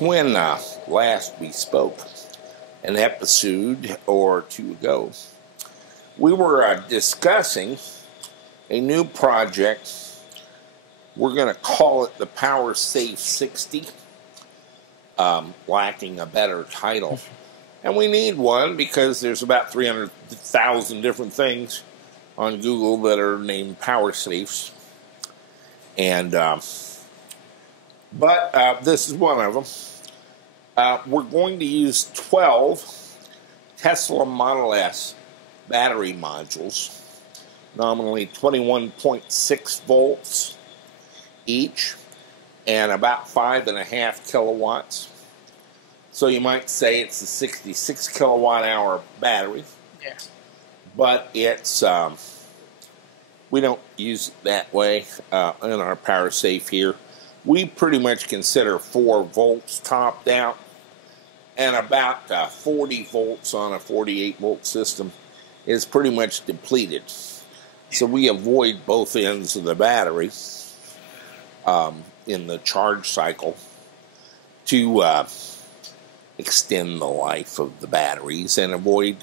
When last we spoke, an episode or two ago, we were discussing a new project. We're going to call it the PowerSafe 60, lacking a better title. And we need one because there's about 300,000 different things on Google that are named PowerSafes. And but this is one of them. We're going to use 12 Tesla Model S battery modules, nominally 21.6 volts each, and about 5.5 kilowatts. So you might say it's a 66 kilowatt hour battery. Yeah. But it's we don't use it that way in our PowerSafe here. We pretty much consider 4 volts topped out, and about 40 volts on a 48 volt system is pretty much depleted. So we avoid both ends of the battery in the charge cycle to extend the life of the batteries and avoid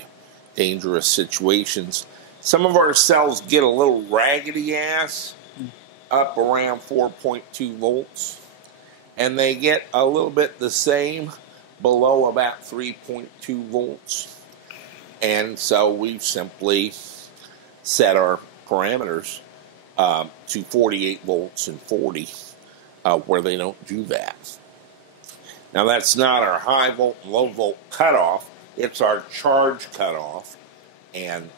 dangerous situations. Some of our cells get a little raggedy ass up around 4.2 volts, and they get a little bit the same below about 3.2 volts. And so we've simply set our parameters to 48 volts and 40 where they don't do that. Now that's not our high volt and low volt cutoff, it's our charge cutoff and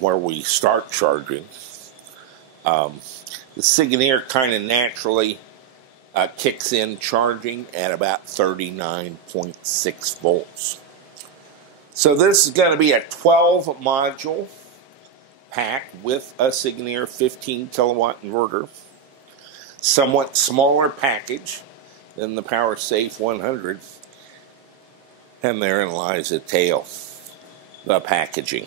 where we start charging. The Signature kind of naturally kicks in charging at about 39.6 volts. So this is going to be a 12 module pack with a Signature 15 kilowatt inverter. Somewhat smaller package than the PowerSafe 100. And therein lies the tale, the packaging.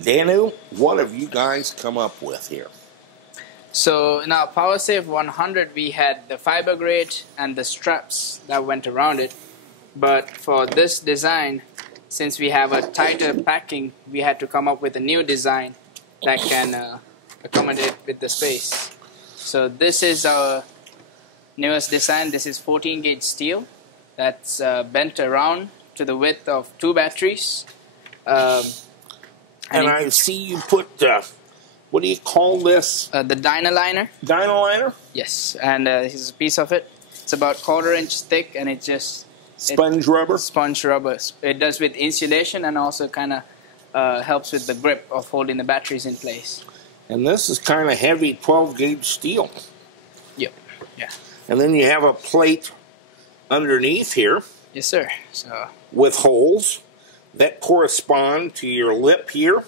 Danu, what have you guys come up with here? So in our PowerSafe 100, we had the fiber grade and the straps that went around it. But for this design, since we have a tighter packing, we had to come up with a new design that can accommodate with the space. So this is our newest design. This is 14 gauge steel that's bent around to the width of 2 batteries. And I see you put, what do you call this? The Dynaliner. Dynaliner? Yes, and here's a piece of it. It's about 1/4 inch thick, and it just... Sponge rubber? Sponge rubber. It does with insulation and also kind of helps with the grip of holding the batteries in place. And this is kind of heavy 12 gauge steel. Yep. Yeah. And then you have a plate underneath here. Yes, sir. So with holes that correspond to your lip here.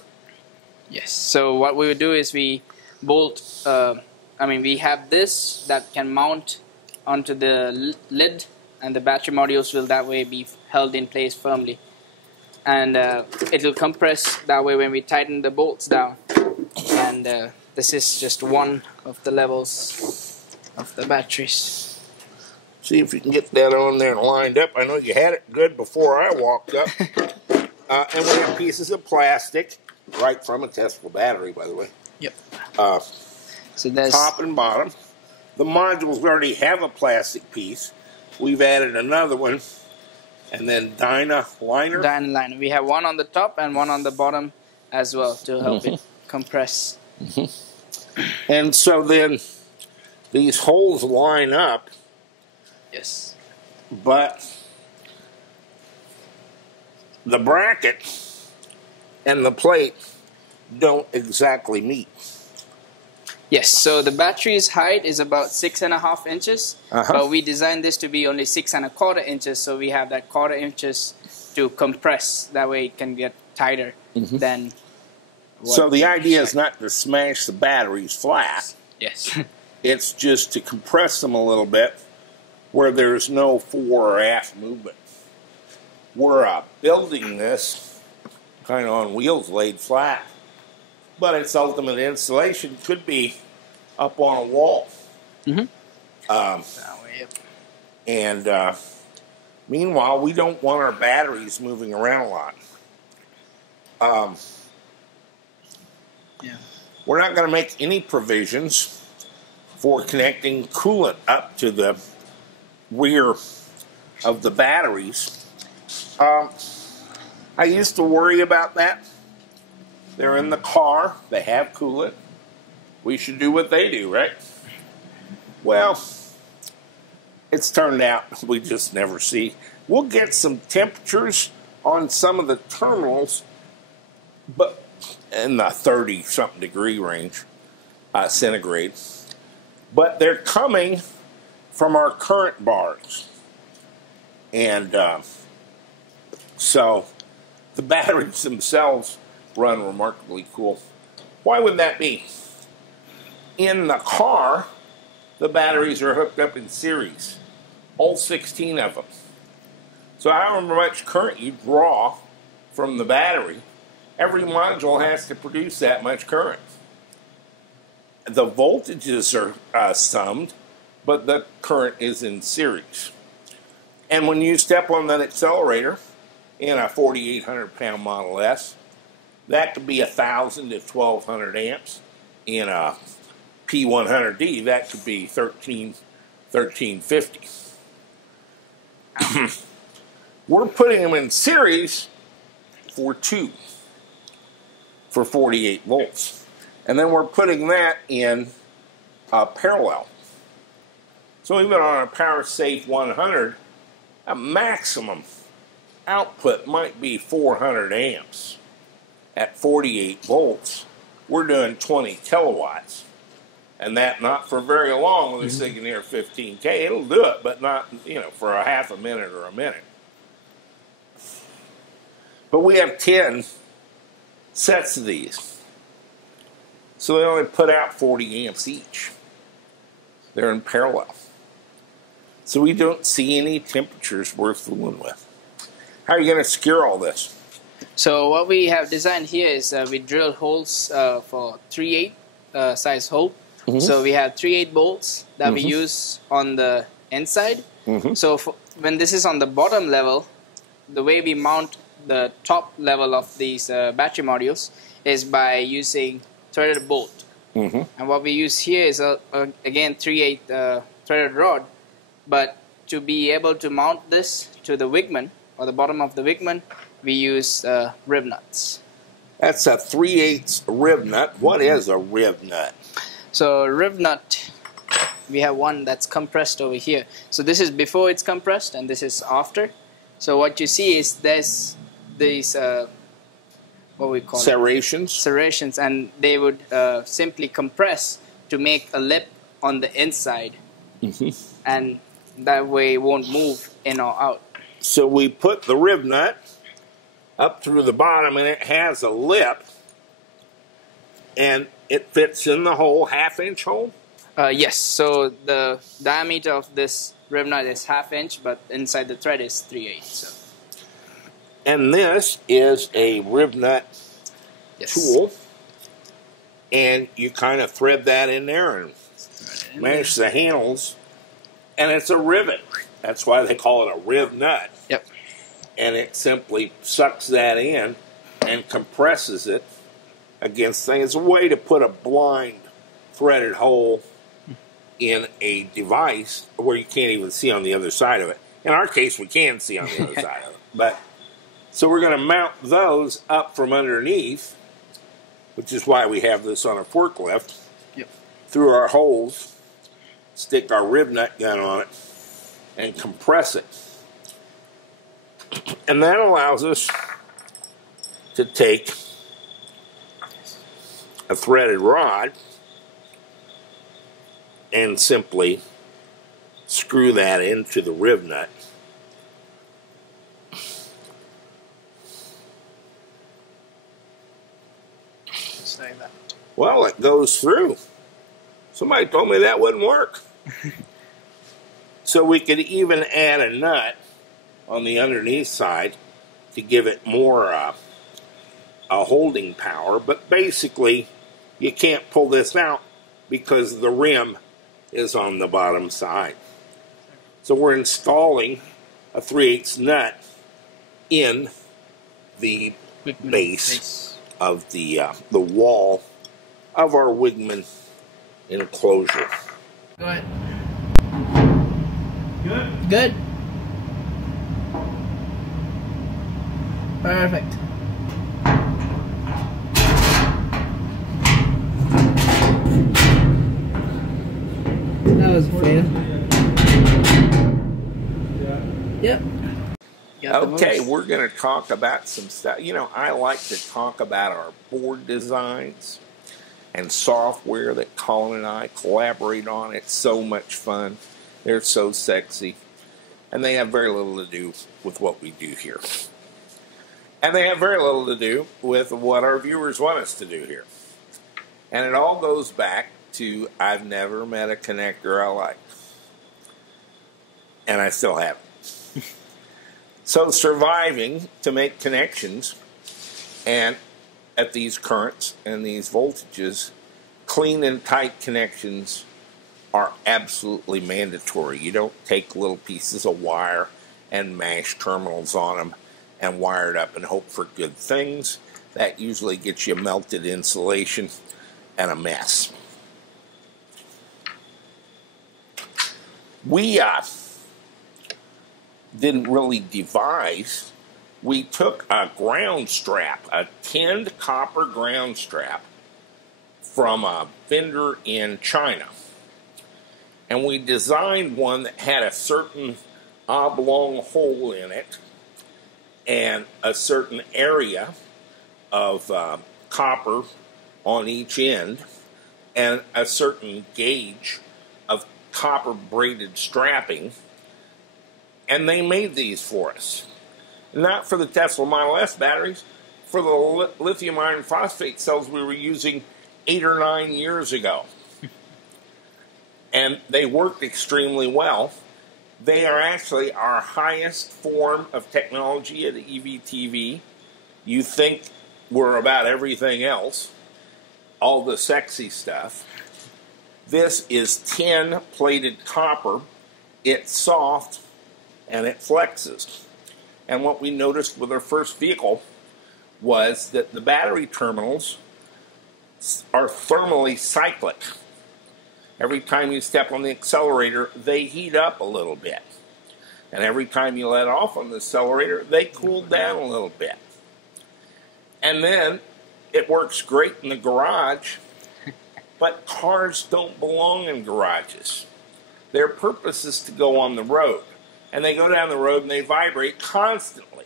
Yes. So what we would do is we bolt. We have this that can mount onto the lid, and the battery modules will that way be held in place firmly, and it will compress that way when we tighten the bolts down. And this is just one of the levels of the batteries. See if you can get that on there and lined up. I know you had it good before I walked up. And we have pieces of plastic, right from a Tesla battery, by the way. Yep. So there's top and bottom. The modules already have a plastic piece. We've added another one. And then Dynaliner. Dynaliner. We have one on the top and one on the bottom as well to help it compress. And so then these holes line up. Yes. But the bracket and the plate don't exactly meet. Yes, so the battery's height is about 6.5 inches, but we designed this to be only 6.25 inches, so we have that 1/4 inches to compress. That way it can get tighter than. So the idea is not to smash the batteries flat. Yes. It's just to compress them a little bit where there's no fore or aft movement. We're building this kind of on wheels laid flat, but its ultimate installation could be up on a wall. And meanwhile, we don't want our batteries moving around a lot. We're not going to make any provisions for connecting coolant up to the rear of the batteries. I used to worry about that. They're in the car. They have coolant. We should do what they do, right? Well, it's turned out we just never see. We'll get some temperatures on some of the terminals, but in the 30-something degree range, centigrade. But they're coming from our current bars. And so the batteries themselves run remarkably cool. Why would that be? In the car, the batteries are hooked up in series, all 16 of them. So however much current you draw from the battery, every module has to produce that much current. The voltages are summed, but the current is in series. And when you step on that accelerator in a 4,800-pound Model S, that could be 1,000 to 1,200 amps. In a P100D, that could be 1350. We're putting them in series for 2, for 48 volts. And then we're putting that in parallel. So even on a PowerSafe 100, a maximum output might be 400 amps. At 48 volts, we're doing 20 kilowatts. And that not for very long with a thing near 15K. It'll do it, but not, for a half a minute or a minute. But we have 10 sets of these. So they only put out 40 amps each. They're in parallel. So we don't see any temperatures worth fooling with. How are you going to secure all this? So what we have designed here is we drilled holes for 3/8 size hole. So we have 3/8 bolts that we use on the inside. So when this is on the bottom level, the way we mount the top level of these battery modules is by using threaded bolt. And what we use here is again 3/8 threaded rod. But to be able to mount this to the wigman or the bottom of the wigman, we use rib nuts. That's a 3/8 rib nut. What is a rib nut? So rib nut, we have one that's compressed over here. So this is before it's compressed and this is after. So what you see is there's these what we call serrations. Serrations, and they would simply compress to make a lip on the inside, and that way it won't move in or out. So we put the rib nut up through the bottom, and it has a lip, and it fits in the whole half-inch hole? Yes, so the diameter of this rib nut is 1/2 inch, but inside the thread is 3/8. So. And this is a rib nut tool, and you kind of thread that in there and mash the handles, and it's a rivet. That's why they call it a rib nut. Yep. And it simply sucks that in and compresses it against things. It's a way to put a blind threaded hole in a device where you can't even see on the other side of it. In our case, we can see on the other side of it. So we're going to mount those up from underneath, which is why we have this on a forklift, through our holes, stick our rib nut gun on it, and compress it. And that allows us to take a threaded rod and simply screw that into the rib nut. Just like that. Well, it goes through. Somebody told me that wouldn't work. So we could even add a nut on the underneath side to give it more a holding power, but basically you can't pull this out because the rim is on the bottom side. So we're installing a 3/8 nut in the base of the wall of our Wigman enclosure. Go ahead. Good? Good. Perfect. That was fair. Yep. Okay, we're going to talk about some stuff. You know, I like to talk about our board designs and software that Colin and I collaborate on. It's so much fun. They're so sexy. And they have very little to do with what we do here. And they have very little to do with what our viewers want us to do here. And it all goes back to I've never met a connector I like. And I still haven't. So surviving to make connections and at these currents and these voltages, clean and tight connections are absolutely mandatory. You don't take little pieces of wire and mash terminals on them and wire it up and hope for good things. That usually gets you melted insulation and a mess. We didn't really devise. We took a ground strap, a tinned copper ground strap from a vendor in China. And we designed one that had a certain oblong hole in it and a certain area of copper on each end and a certain gauge of copper braided strapping. And they made these for us. Not for the Tesla Model S batteries, for the lithium iron phosphate cells we were using 8 or 9 years ago. And they worked extremely well. They are actually our highest form of technology at EVTV. You think we're about everything else, all the sexy stuff. This is tin plated copper. It's soft and it flexes. And what we noticed with our first vehicle was that the battery terminals are thermally cyclic. Every time you step on the accelerator, they heat up a little bit. And every time you let off on the accelerator, they cool down a little bit. And then it works great in the garage, but cars don't belong in garages. Their purpose is to go on the road. And they go down the road and they vibrate constantly.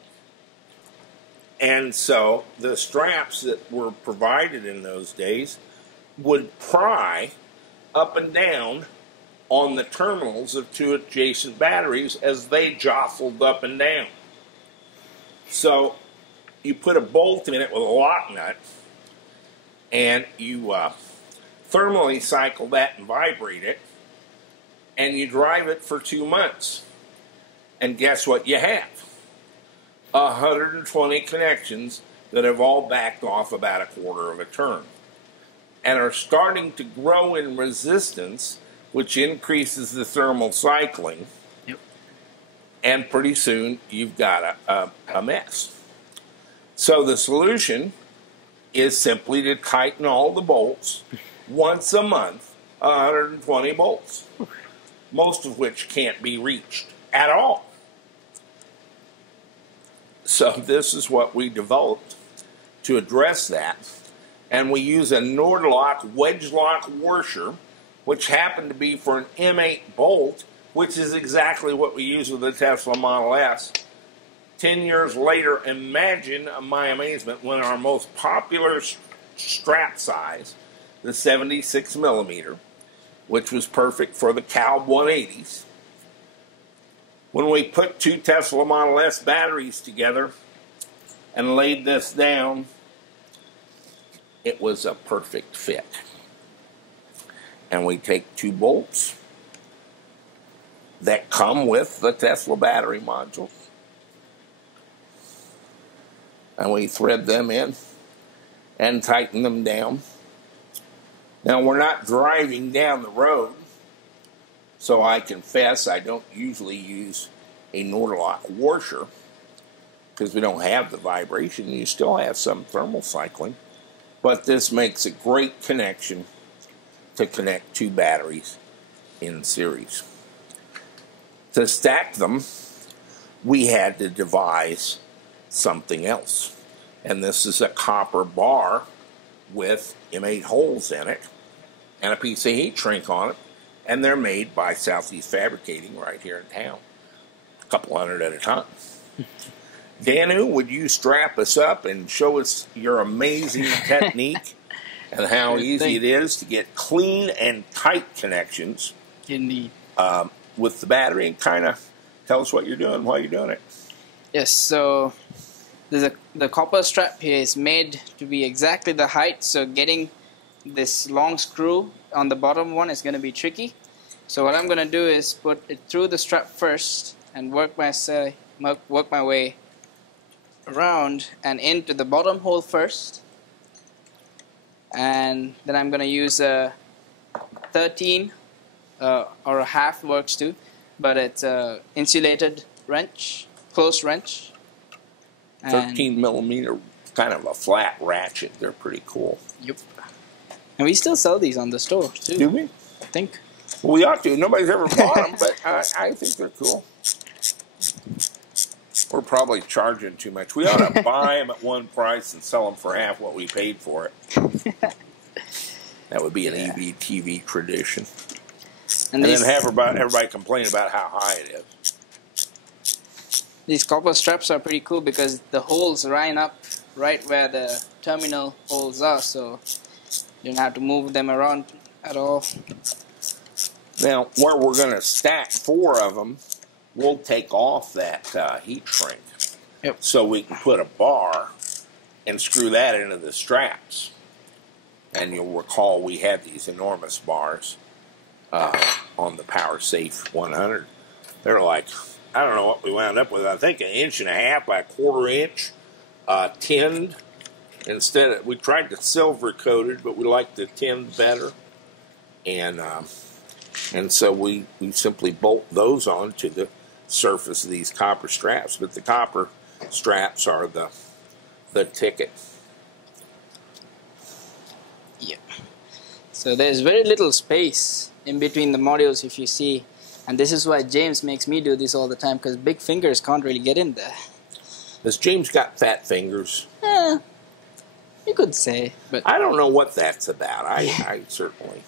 And so the straps that were provided in those days would pry up and down on the terminals of two adjacent batteries as they jostled up and down. So you put a bolt in it with a lock nut and you thermally cycle that and vibrate it, and you drive it for 2 months. And guess what you have? 120 connections that have all backed off about a quarter of a turn and are starting to grow in resistance, which increases the thermal cycling. Yep. And pretty soon you've got a mess. So the solution is simply to tighten all the bolts once a month, 120 bolts, most of which can't be reached at all. So this is what we developed to address that. And we use a Nordlock wedge lock washer, which happened to be for an M8 bolt, which is exactly what we use with the Tesla Model S. 10 years later, imagine my amazement when our most popular strap size, the 76 millimeter, which was perfect for the Cal 180s, when we put two Tesla Model S batteries together and laid this down, it was a perfect fit. And we take 2 bolts that come with the Tesla battery module, and we thread them in and tighten them down. Now, we're not driving down the road So I confess I don't usually use a Norderlock washer because we don't have the vibration. You still have some thermal cycling. But this makes a great connection to connect two batteries in series. To stack them, we had to devise something else. And this is a copper bar with M8 holes in it and a piece of heat shrink on it. And they're made by Southeast Fabricating right here in town. A couple hundred at a time. Danu, would you strap us up and show us your amazing technique and how easy it is to get clean and tight connections Indeed. With the battery, and kind of tell us what you're doing while you're doing it. Yes, so the copper strap here is made to be exactly the height, so getting this long screw on the bottom one is going to be tricky. So what I'm going to do is put it through the strap first and work my way around and into the bottom hole first, and then I'm going to use a 13 or a half works too, but it's a insulated wrench, close wrench. 13 millimeter, kind of a flat ratchet. They're pretty cool. Yep. And we still sell these on the store too. Do we? I think. Well, we ought to. Nobody's ever bought them, but I think they're cool. We're probably charging too much. We ought to buy them at one price and sell them for half what we paid for it. That would be an EVTV tradition. And then have everybody complain about how high it is. These copper straps are pretty cool because the holes line up right where the terminal holes are, so you don't have to move them around at all. Now, where we're going to stack 4 of them, we'll take off that heat shrink. Yep. So we can put a bar and screw that into the straps. And you'll recall we had these enormous bars on the PowerSafe 100. They're like, I don't know what we wound up with. I think 1.5 inches by 1/4 inch, tinned. We tried the silver coated, but we liked the tinned better. And so we simply bolt those onto the surface of these copper straps. But the copper straps are the ticket. Yeah. So there's very little space in between the modules, if you see. And this is why James makes me do this all the time, because big fingers can't really get in there. Has James got fat fingers? You could say, but I don't know what that's about. I certainly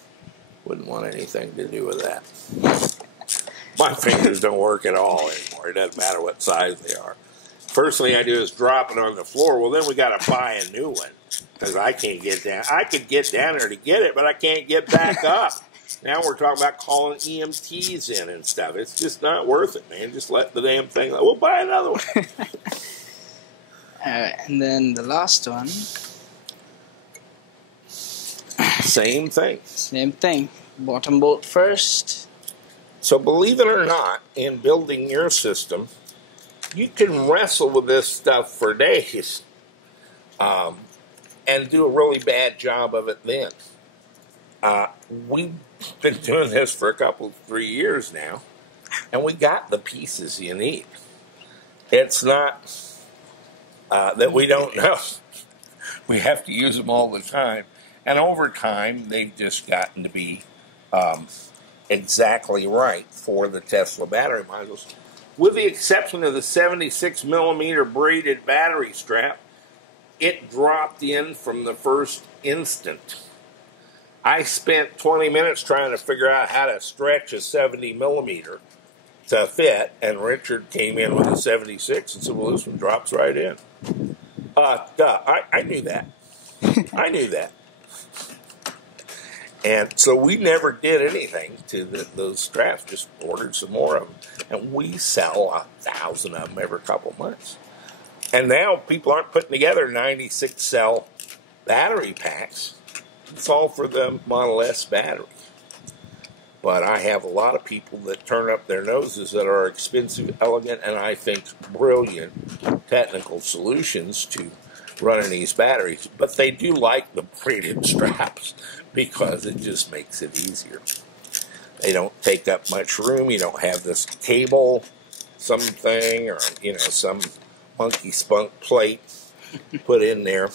wouldn't want anything to do with that. My fingers don't work at all anymore. It doesn't matter what size they are. First thing I do is drop it on the floor. Well, then we got to buy a new one because I can't get down. I could get down there to get it, but I can't get back up. Now we're talking about calling EMTs in and stuff. It's just not worth it, man. Just let the damn thing. We'll buy another one. And then the last one. Same thing. Same thing. Bottom bolt first. So believe it or not, in building your system, you can wrestle with this stuff for days and do a really bad job of it then. We've been doing this for 3 years now, and we got the pieces you need. It's not that we don't know. We have to use them all the time. And over time, they've just gotten to be exactly right for the Tesla battery modules. With the exception of the 76 millimeter braided battery strap, it dropped in from the first instant. I spent 20 minutes trying to figure out how to stretch a 70 millimeter to fit, and Richard came in with a 76 and said, well, this one drops right in. I knew that. I knew that. And so we never did anything to those straps, just ordered some more of them. And we sell 1,000 of them every couple months. And now people aren't putting together 96 cell battery packs. It's all for the Model S battery. But I have a lot of people that turn up their noses that are expensive, elegant, and I think brilliant technical solutions to running these batteries. But they do like the braided straps because it just makes it easier. They don't take up much room. You don't have this cable, something, or some monkey spunk plate put in there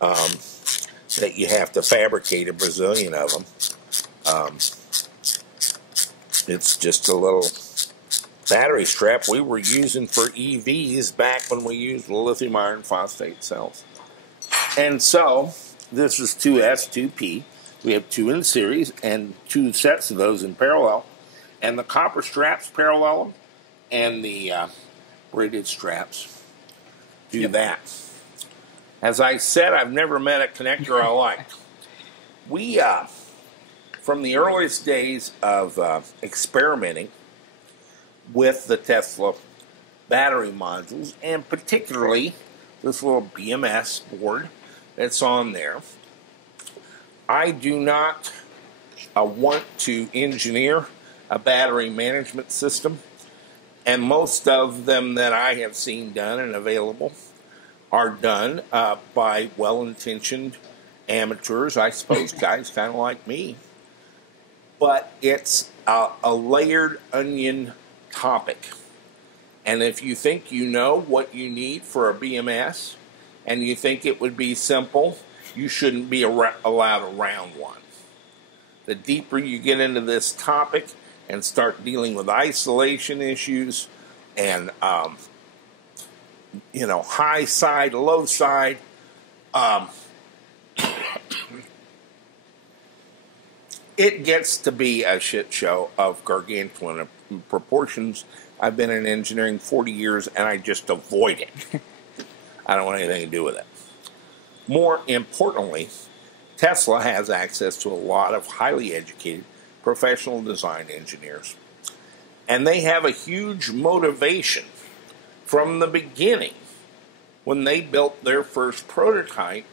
that you have to fabricate a Brazilian of them. It's just a little battery strap we were using for EVs back when we used lithium iron phosphate cells. And so this is 2S, 2P. We have 2 in series and 2 sets of those in parallel. And the copper straps parallel them, and the braided straps do that. As I said, I've never met a connector I liked. We, from the earliest days of experimenting with the Tesla battery modules, and particularly this little BMS board that's on there, I do not want to engineer a battery management system, and most of them that I have seen done and available are done by well-intentioned amateurs, I suppose, guys kind of like me. But it's a layered onion topic. And if you think you know what you need for a BMS, and you think it would be simple, you shouldn't be allowed around one. The deeper you get into this topic and start dealing with isolation issues and high side, low side, it gets to be a shit show of gargantuan proportions. I've been in engineering 40 years and I just avoid it. I don't want anything to do with it. More importantly, Tesla has access to a lot of highly educated professional design engineers. And they have a huge motivation from the beginning. When they built their first prototype,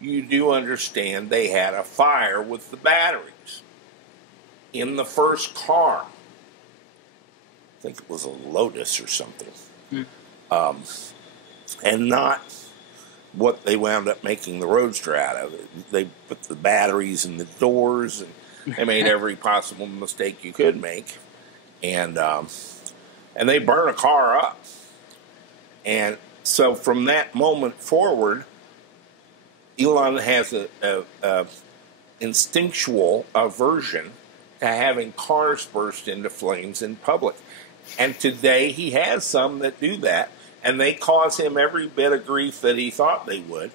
you do understand they had a fire with the batteries in the first car. I think it was a Lotus or something. And not what they wound up making the Roadster out of. They put the batteries in the doors, and they made every possible mistake you could make. And they burn a car up. And so from that moment forward, Elon has a instinctual aversion to having cars burst into flames in public. And today he has some that do that, and they cause him every bit of grief that he thought they would,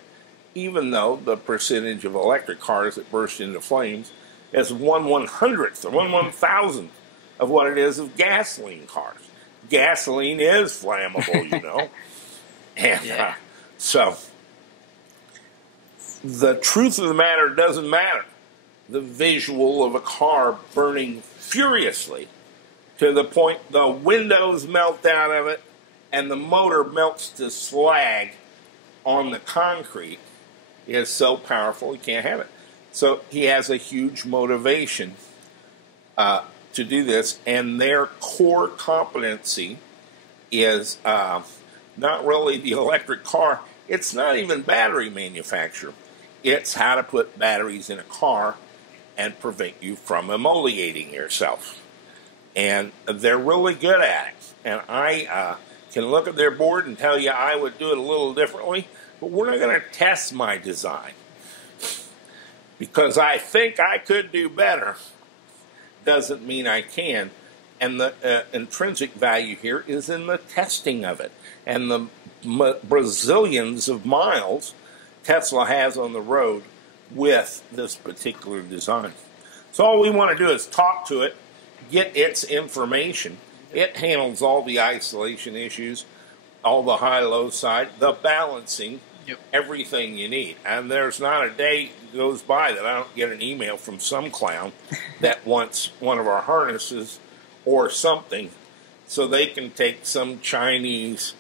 even though the percentage of electric cars that burst into flames is 1/100th or 1/1000th of what it is of gasoline cars. Gasoline is flammable, And so the truth of the matter doesn't matter. The visual of a car burning furiously to the point the windows melt out of it and the motor melts to slag on the concrete is so powerful you can't have it. So he has a huge motivation to do this, and their core competency is not really the electric car. It's not even battery manufacture. It's how to put batteries in a car and prevent you from emoliating yourself. And they're really good at it. And I can look at their board and tell you I would do it a little differently, but we're not going to test my design. Because I think I could do better doesn't mean I can. And the intrinsic value here is in the testing of it. And the Brazilians of miles Tesla has on the road with this particular design. So all we want to do is talk to it, get its information. It handles all the isolation issues, all the high-low side, the balancing, everything you need. And there's not a day goes by that I don't get an email from some clown that wants one of our harnesses or something so they can take some Chinese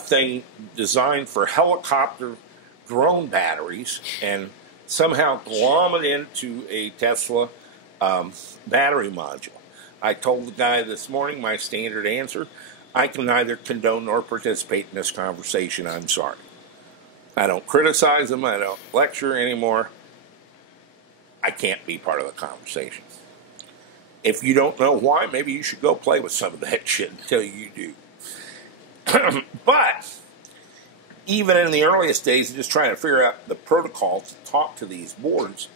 thing designed for helicopter drone batteries and somehow glom it into a Tesla battery module. I told the guy this morning my standard answer: I can neither condone nor participate in this conversation. I'm sorry. I don't criticize them. I don't lecture anymore. I can't be part of the conversation. If you don't know why, maybe you should go play with some of that shit until you do. But even in the earliest days of just trying to figure out the protocol to talk to these boards,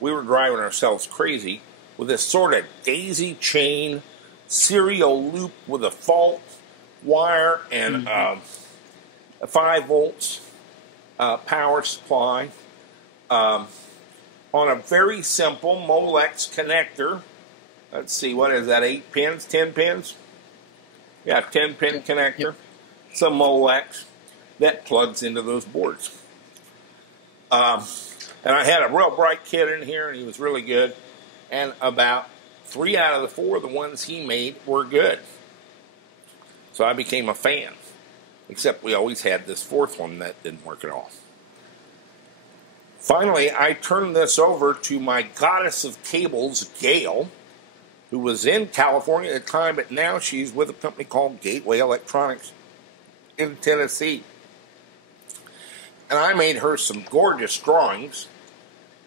we were driving ourselves crazy with this sort of daisy chain serial loop with a fault wire and a 5 volts power supply on a very simple Molex connector. Let's see, what is that, 8 pins, 10 pins? Yeah, 10-pin connector. Some Molex that plugs into those boards. And I had a real bright kid in here, and he was really good. And about 3 out of the 4 of the ones he made were good. So I became a fan. Except we always had this 4th one that didn't work at all. Finally, I turned this over to my goddess of cables, Gail, who was in California at the time, but now she's with a company called Gateway Electronics in Tennessee. And I made her some gorgeous drawings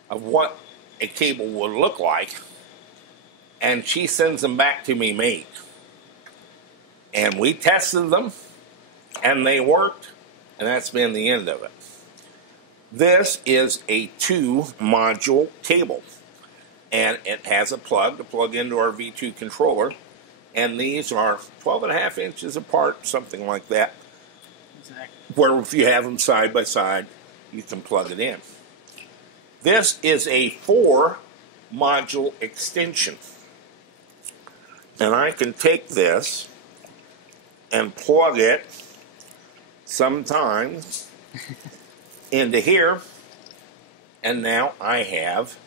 of what a cable would look like, and she sends them back to me made. And we tested them, and they worked, and that's been the end of it. This is a 2-module cable, and it has a plug to plug into our V2 controller, and these are 12.5 inches apart, something like that. Exactly. Where if you have them side by side, you can plug it in. This is a 4-module extension, and I can take this and plug it sometimes into here, and now I have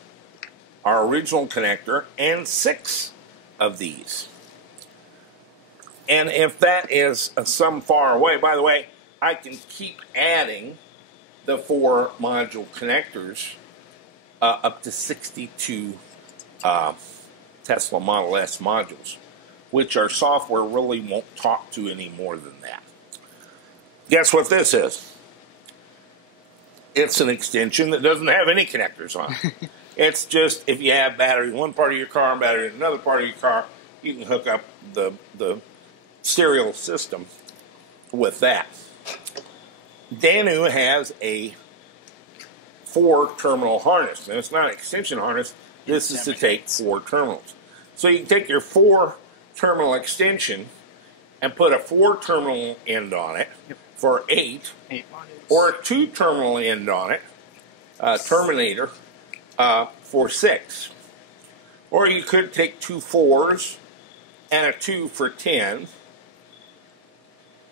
our original connector and 6 of these. And if that is some far away, by the way, I can keep adding the 4-module connectors up to 62 Tesla Model S modules, which our software really won't talk to any more than that. Guess what this is? It's an extension that doesn't have any connectors on it. It's just if you have battery in one part of your car and battery in another part of your car, you can hook up the serial system with that. Danu has a 4-terminal harness. Now, it's not an extension harness. This is to take 4 terminals. So you can take your 4-terminal extension and put a 4-terminal end on it for 8 modules, or a 2-terminal end on it, terminator, for 6. Or you could take 2 4s and a 2 for 10,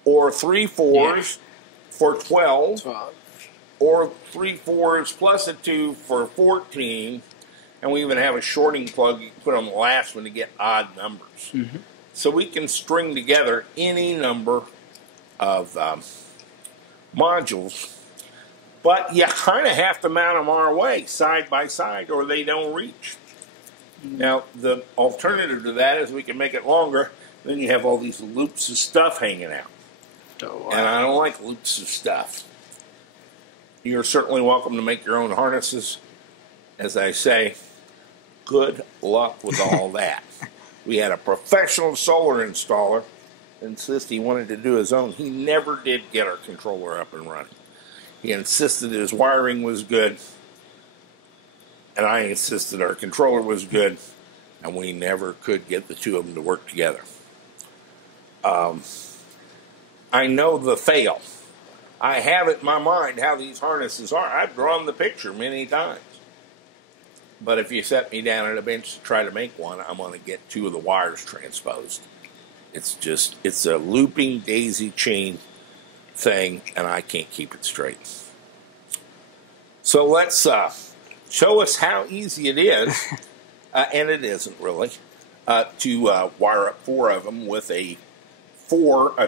or 3 4s for 12, or 3 4s plus a 2 for 14, and we even have a shorting plug you can put on the last one to get odd numbers. So we can string together any number of modules, but you kind of have to mount them our way, side by side, or they don't reach. Now, the alternative to that is we can make it longer, then you have all these loops of stuff hanging out. And I don't like loops of stuff. You're certainly welcome to make your own harnesses. As I say, good luck with all that. We had a professional solar installer insist he wanted to do his own. He never did get our controller up and running. He insisted his wiring was good, and I insisted our controller was good, and we never could get the two of them to work together. I know the fail. I have it in my mind how these harnesses are. I've drawn the picture many times. But if you set me down at a bench to try to make one, I'm going to get 2 of the wires transposed. It's a looping daisy chain thing, and I can't keep it straight. So let's show us how easy it is, and it isn't really, to wire up 4 of them with a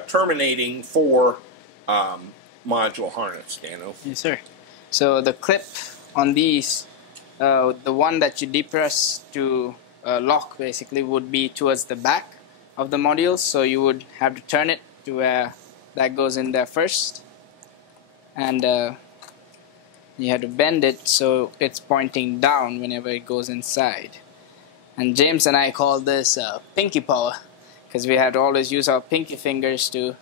terminating 4 module harness, Dano. Yes, sir. So the clip on these, the one that you depress to lock basically would be towards the back of the modules, so you would have to turn it to where that goes in there first, and you have to bend it so it's pointing down whenever it goes inside. And James and I call this pinky power, because we had to always use our pinky fingers to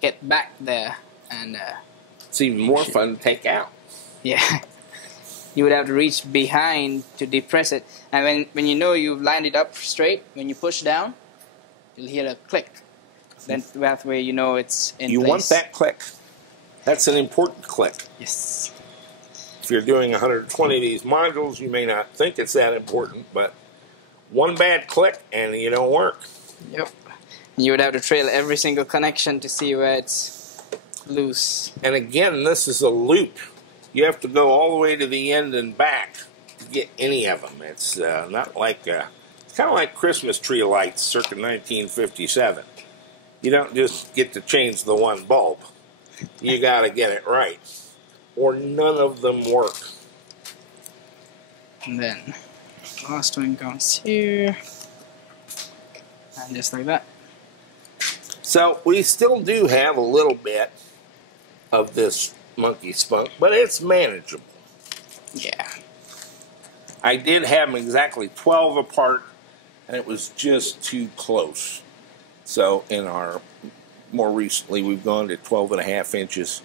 get back there. And it's even more fun to take out. Yeah. You would have to reach behind to depress it. And when you know you've lined it up straight, when you push down, you'll hear a click. Then that way you know it's in place. You want that click. That's an important click. Yes. If you're doing 120 of these modules, you may not think it's that important, but one bad click and you don't work. Yep. You would have to trail every single connection to see where it's loose. And again, this is a loop. You have to go all the way to the end and back to get any of them. It's not like, it's kind of like Christmas tree lights circa 1957. You don't just get to change the one bulb. You got to get it right, or none of them work. And then last one comes here, and just like that. So we still do have a little bit of this monkey spunk, but it's manageable. Yeah. I did have them exactly 12 apart, and it was just too close. So in our, more recently, we've gone to 12.5 inches,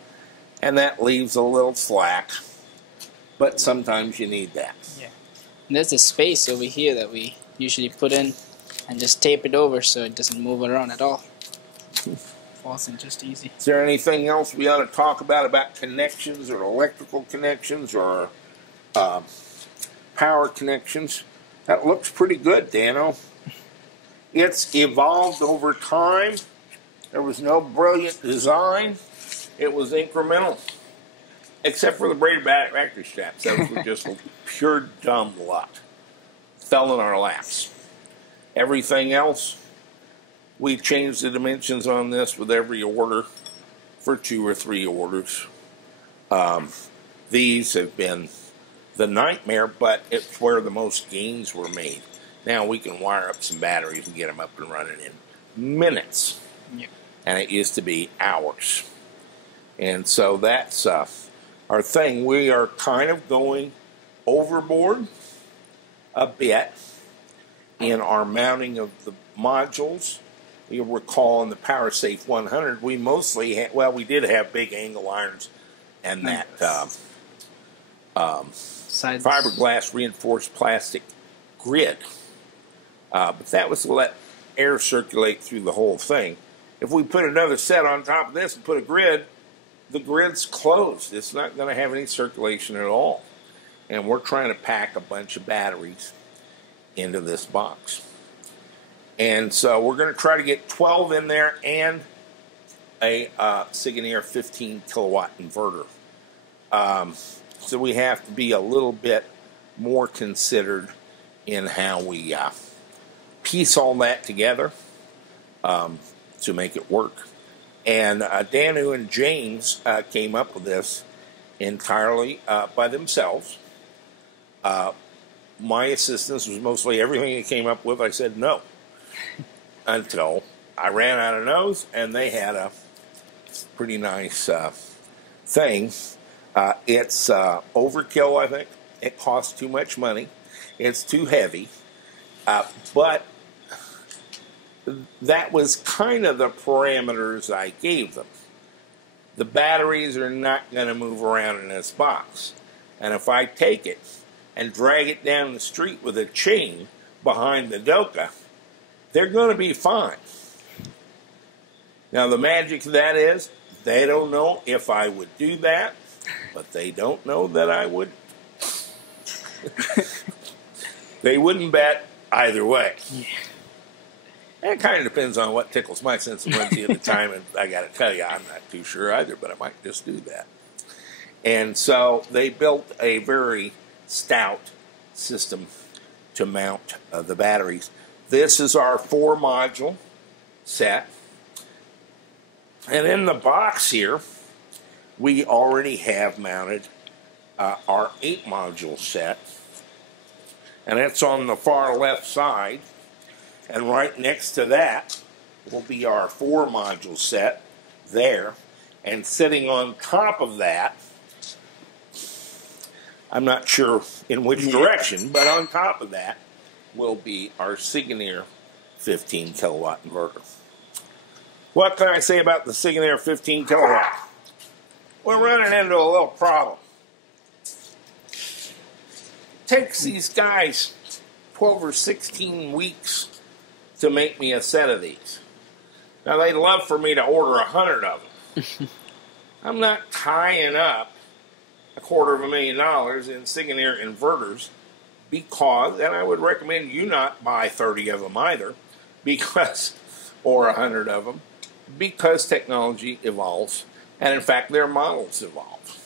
and that leaves a little slack, but sometimes you need that. Yeah. And there's a space over here that we usually put in and just tape it over so it doesn't move around at all. Falls in just easy. Is there anything else we ought to talk about connections or electrical connections or power connections? That looks pretty good, Dano. It's evolved over time. There was no brilliant design. It was incremental. Except for the braided battery straps. Those were just pure dumb luck. Fell in our laps. Everything else, we changed the dimensions on this with every order for 2 or 3 orders. These have been the nightmare, but it's where the most gains were made. Now we can wire up some batteries and get them up and running in minutes. Yep. And it used to be hours. And so that's our thing. We are kind of going overboard a bit in our mounting of the modules. You'll recall in the PowerSafe 100, we mostly had, well, we did have big angle irons and that fiberglass reinforced plastic grid. But that was to let air circulate through the whole thing. If we put another set on top of this and put a grid, the grid's closed. It's not going to have any circulation at all. And we're trying to pack a bunch of batteries into this box. And so we're going to try to get 12 in there and a Sigourney 15 kilowatt inverter. So we have to be a little bit more considered in how we piece all that together to make it work. And Danu and James came up with this entirely by themselves. My assistance was mostly everything they came up with. I said no until I ran out of nose, and they had a pretty nice thing. It's overkill, I think. It costs too much money. It's too heavy. But that was kind of the parameters I gave them. The batteries are not going to move around in this box. And if I take it and drag it down the street with a chain behind the Doka, they're going to be fine. Now the magic of that is, they don't know if I would do that, but they don't know that I would. They wouldn't bet either way. Yeah. It kind of depends on what tickles my sensibility at the time, and I got to tell you, I'm not too sure either, but I might just do that. And so they built a very stout system to mount the batteries. This is our 4-module set. And in the box here, we already have mounted our 8-module set. And it's on the far left side. And right next to that will be our 4-module set there. And sitting on top of that, I'm not sure in which direction, but on top of that will be our Signir 15 kilowatt inverter. What can I say about the Signir 15 kilowatt? We're running into a little problem. It takes these guys 12 or 16 weeks to make me a set of these. Now, they'd love for me to order 100 of them. I'm not tying up $250,000 in Signir inverters because, and I would recommend you not buy 30 of them either, because, or 100 of them, because technology evolves, and in fact, their models evolve.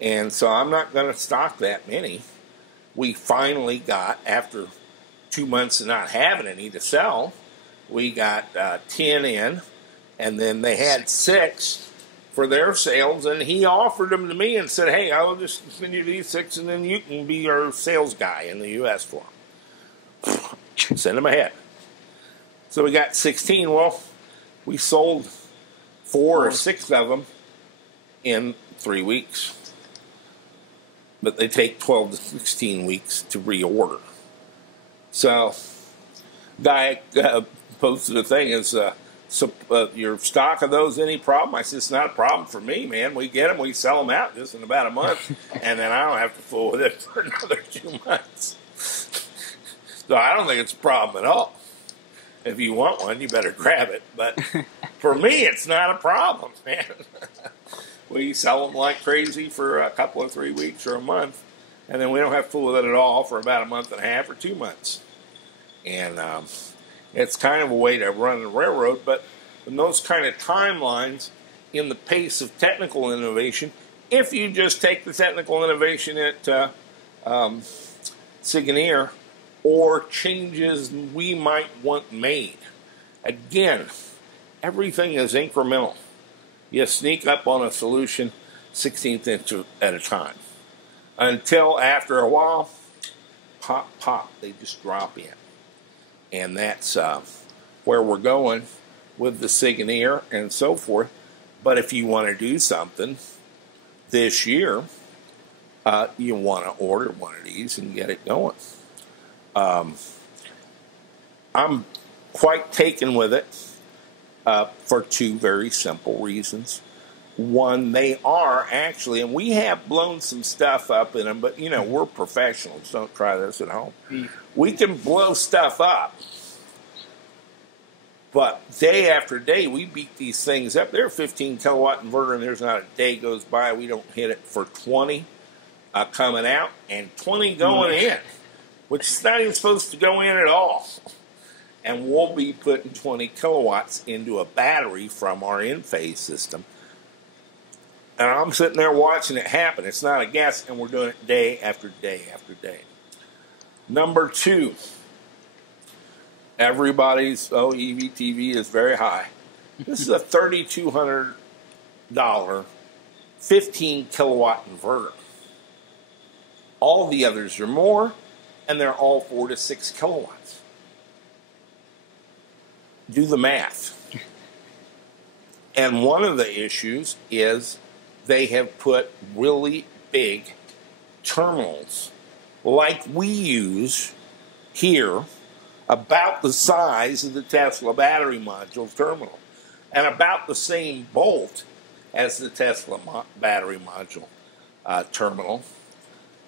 And so I'm not going to stock that many. We finally got, after 2 months of not having any to sell, we got 10 in, and then they had 6 for their sales, and he offered them to me and said, hey, I'll just send you these 6, and then you can be our sales guy in the U.S. for them. Send them ahead. So we got 16. Well, we sold 4 or 6 of them in 3 weeks. But they take 12 to 16 weeks to reorder. So, guy posted a thing, is your stock of those any problem? I said, it's not a problem for me, man. We get them, we sell them out just in about a month, and then I don't have to fool with it for another 2 months. So I don't think it's a problem at all. If you want one, you better grab it. But for me, it's not a problem, man. We sell them like crazy for a couple of 3 weeks or a month, and then we don't have to fool with it at all for about a month and a half or 2 months. And it's kind of a way to run the railroad, but in those kind of timelines, in the pace of technical innovation, if you just take the technical innovation at Signir or changes we might want made, again, everything is incremental. You sneak up on a solution 16th inch at a time. Until after a while, pop, pop, they just drop in. And that's where we're going with the Signir and so forth. But if you want to do something this year, you want to order one of these and get it going. I'm quite taken with it for 2 very simple reasons. One, they are actually, and we have blown some stuff up in them, but, you know, we're professionals. Don't try this at home. We can blow stuff up. But day after day, we beat these things up. They're a 15 kilowatt inverter, and there's not a day goes by we don't hit it for 20 coming out and 20 going in, which is not even supposed to go in at all. And we'll be putting 20 kilowatts into a battery from our Enphase system. And I'm sitting there watching it happen. It's not a guess, and we're doing it day after day after day. Number 2, everybody's, EVTV is very high. This is a $3,200 15 kilowatt inverter. All the others are more, and they're all 4 to 6 kilowatts. Do the math. And one of the issues is they have put really big terminals like we use here, about the size of the Tesla battery module terminal, and about the same bolt as the Tesla battery module terminal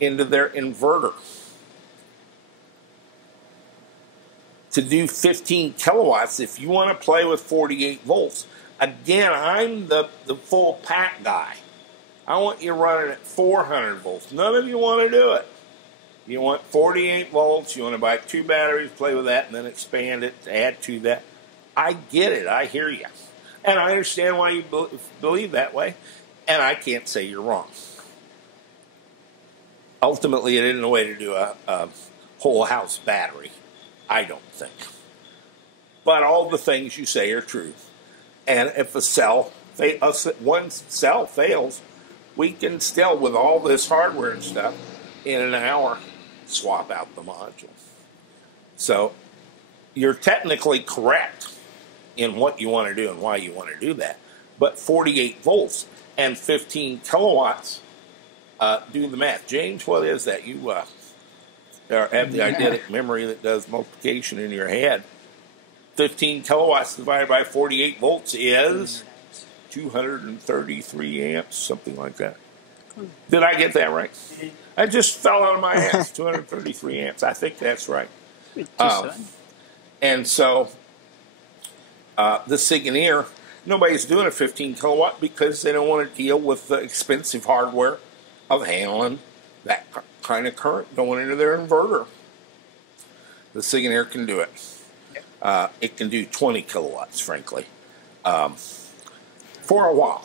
into their inverter. To do 15 kilowatts, if you want to play with 48 volts, again, I'm the full pack guy. I want you running at 400 volts. None of you want to do it. You want 48 volts, you want to buy 2 batteries, play with that, and then expand it, add to that. I get it, I hear you. And I understand why you believe that way, and I can't say you're wrong. Ultimately, it isn't a way to do a whole house battery, I don't think. But all the things you say are true. And if one cell fails, we can still, with all this hardware and stuff, in an hour, swap out the module. So you're technically correct in what you want to do and why you want to do that. But 48 volts and 15 kilowatts, do the math. James, what is that? You or have the eidetic memory that does multiplication in your head. 15 kilowatts divided by 48 volts is 233 amps, something like that. Did I get that right? I just fell out of my ass. 233 amps. I think that's right. And so the Signature, nobody's doing a 15 kilowatt because they don't want to deal with the expensive hardware of handling that kind of current going into their inverter. The Signature can do it. It can do 20 kilowatts, frankly, for a while.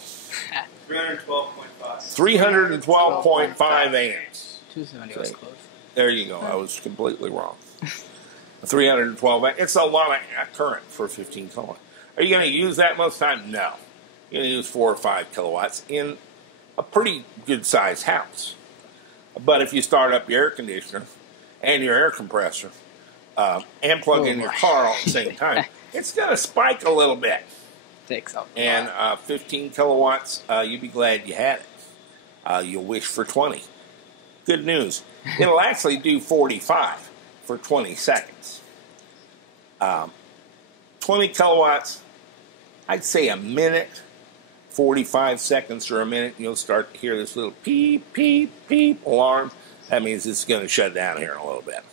312.5. 312.5 amps. 270 was close. There you go. I was completely wrong. 312 amps. It's a lot of current for 15 kilowatts. Are you going to use that most of the time? No. You're going to use 4 or 5 kilowatts in a pretty good-sized house. But if you start up your air conditioner and your air compressor and plug in your car all at the same time, it's going to spike a little bit. Takes up. And 15 kilowatts, you'd be glad you had it. You'll wish for 20. Good news. It'll actually do 45 for 20 seconds. 20 kilowatts, I'd say a minute, 45 seconds or a minute, you'll start to hear this little peep, peep, peep alarm. That means it's going to shut down here in a little bit.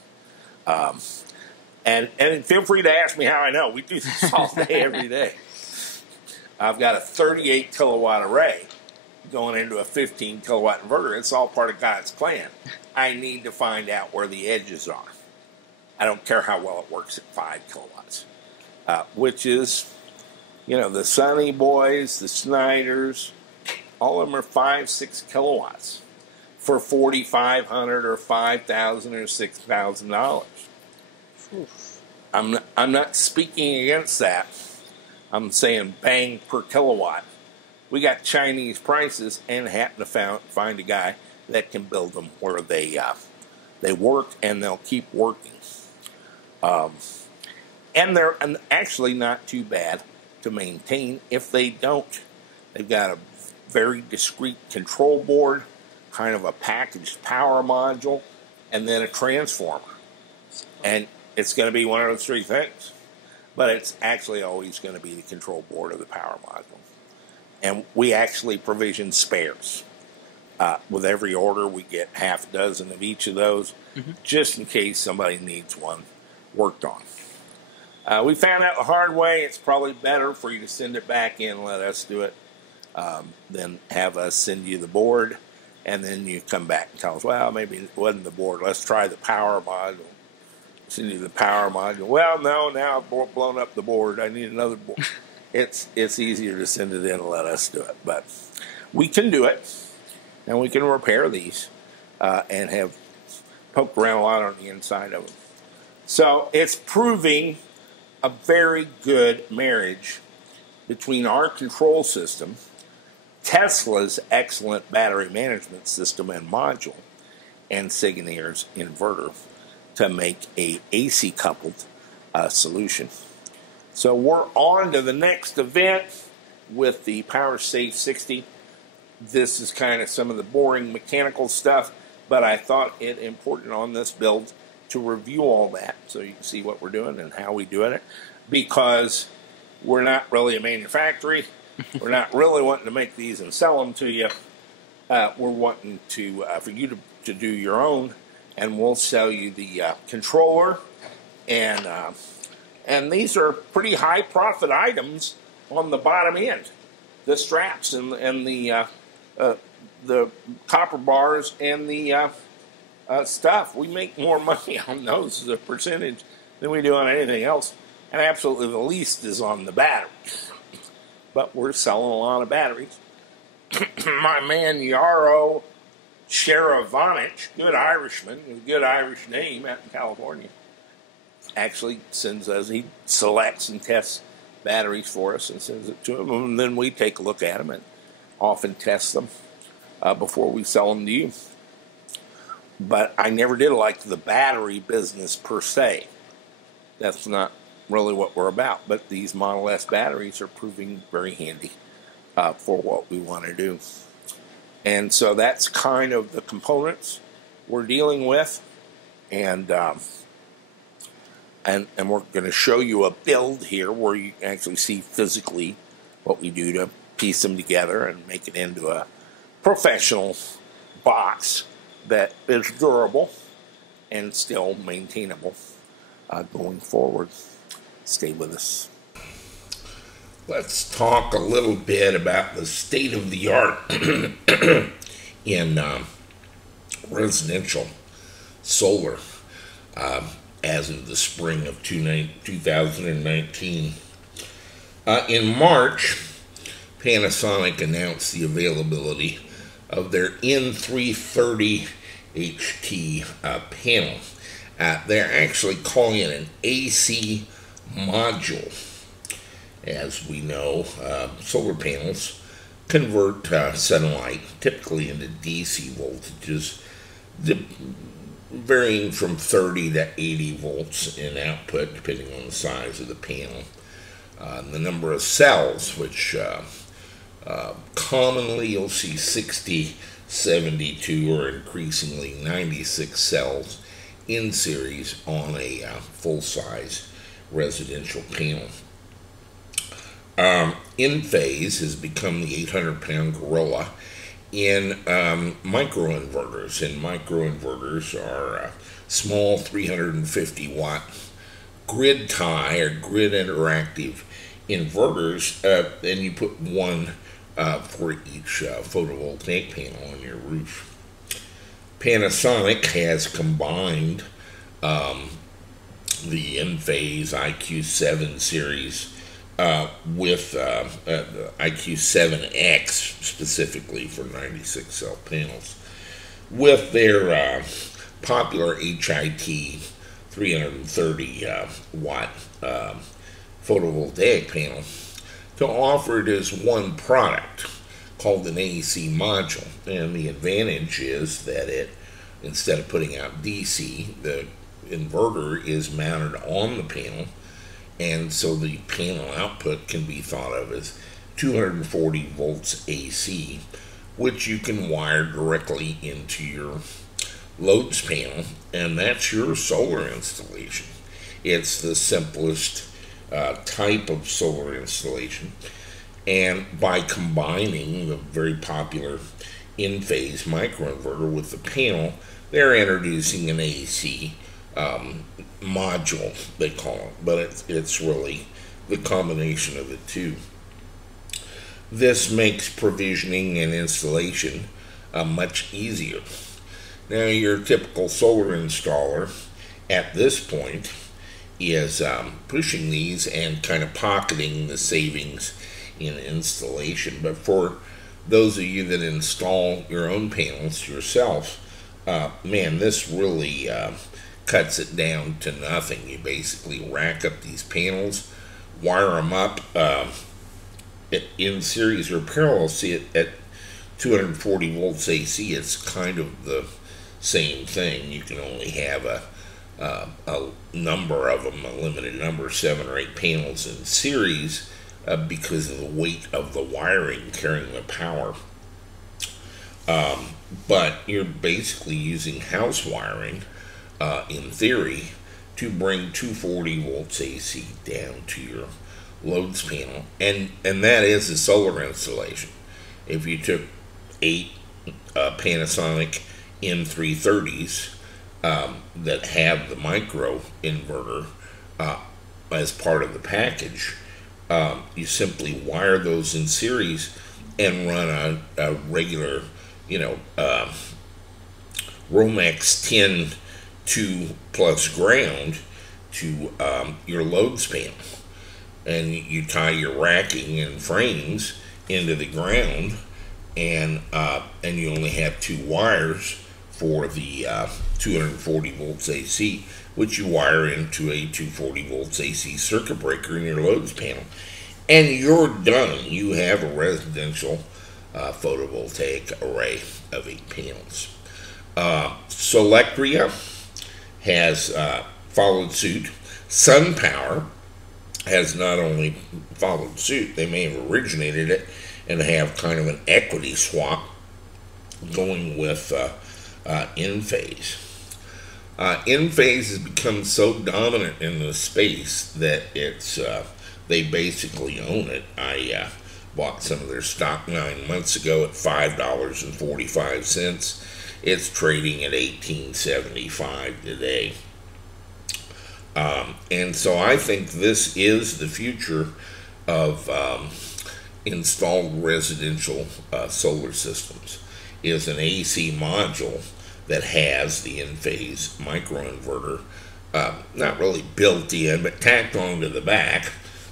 And feel free to ask me how I know. We do this all day, every day. I've got a 38 kilowatt array going into a 15 kilowatt inverter. It's all part of God's plan. I need to find out where the edges are. I don't care how well it works at 5 kilowatts, which is, you know, the Sunny Boys, the Snyders, all of them are 5, 6 kilowatts for $4,500 or $5,000 or $6,000. I'm not speaking against that. I'm saying bang per kilowatt. We got Chinese prices and happen to find a guy that can build them where they work and they'll keep working. And they're actually not too bad to maintain if they don't. They've got a very discrete control board, kind of a packaged power module, and then a transformer. And it's going to be one of those 3 things. But it's actually always going to be the control board of the power module. And we actually provision spares. With every order, we get half a dozen of each of those, just in case somebody needs one worked on. We found out the hard way. It's probably better for you to send it back in and let us do it than have us send you the board, and then you come back and tell us, well, maybe it wasn't the board. Let's try the power module. Send you the power module. Well, no, now I've blown up the board. I need another board. It's easier to send it in and let us do it. But we can do it, and we can repair these and have poked around a lot on the inside of them. So it's proving a very good marriage between our control system, Tesla's excellent battery management system and module, and Signature's inverter to make a AC coupled solution. So we're on to the next event with the PowerSafe 60. This is kind of some of the boring mechanical stuff, but I thought it important on this build to review all that so you can see what we're doing and how we do it, because we're not really a manufacturer. We're not really wanting to make these and sell them to you. We're wanting to for you to do your own, and we'll sell you the controller, and these are pretty high profit items on the bottom end. The straps and the copper bars and the stuff. We make more money on those as a percentage than we do on anything else, and absolutely the least is on the batteries. But we're selling a lot of batteries. My man Yarrow Sharavonich, good Irishman, with a good Irish name out in California, actually sends us, he selects and tests batteries for us and sends it to them, and then we take a look at them and often test them before we sell them to you. But I never did like the battery business per se. That's not really what we're about, but these Model S batteries are proving very handy for what we want to do. And so that's kind of the components we're dealing with. And we're going to show you a build here where you can actually see physically what we do to piece them together and make it into a professional box that is durable and still maintainable going forward. Stay with us. Let's talk a little bit about the state of the art in residential solar as of the spring of 2019. In March, Panasonic announced the availability of their N330 HT panel. They're actually calling it an AC module. As we know, solar panels convert sunlight typically into DC voltages, varying from 30 to 80 volts in output, depending on the size of the panel. The number of cells, which commonly you'll see 60, 72, or increasingly 96 cells in series on a full-size residential panel. Enphase has become the 800-pound gorilla in microinverters, and microinverters are small 350-watt grid tie or grid interactive inverters, and you put one for each photovoltaic panel on your roof. Panasonic has combined the Enphase IQ7 series with IQ7X specifically for 96 cell panels with their popular HIT 330 watt photovoltaic panel to offer it as one product called an AC module. And the advantage is that it, instead of putting out DC, the inverter is mounted on the panel, and so the panel output can be thought of as 240 volts AC, which you can wire directly into your loads panel, and that's your solar installation. It's the simplest type of solar installation, and by combining the very popular Enphase microinverter with the panel, they're introducing an AC module, they call it, but it's really the combination of the two. This makes provisioning and installation much easier. Now, your typical solar installer at this point is pushing these and kind of pocketing the savings in installation. But for those of you that install your own panels yourself, man, this really cuts it down to nothing. You basically rack up these panels, wire them up in series or parallel. See it at 240 volts AC. It's kind of the same thing. You can only have a number of them, a limited number, 7 or 8 panels in series because of the weight of the wiring carrying the power. But you're basically using house wiring, in theory, to bring 240 volts AC down to your loads panel, and that is a solar installation. If you took 8 Panasonic N330s that have the micro inverter as part of the package, you simply wire those in series and run a regular, Romex 10 2 plus ground to your loads panel, and you tie your racking and frames into the ground, and you only have 2 wires for the 240 volts AC, which you wire into a 240 volts AC circuit breaker in your loads panel, and you're done. You have a residential photovoltaic array of 8 panels. Solectria has followed suit. SunPower has not only followed suit, they may have originated it and have kind of an equity swap going with Enphase. Enphase has become so dominant in the space that they basically own it. I bought some of their stock 9 months ago at $5.45. It's trading at $18.75 today. And so I think this is the future of installed residential solar systems, is an AC module that has the Enphase microinverter, not really built in, but tacked onto the back,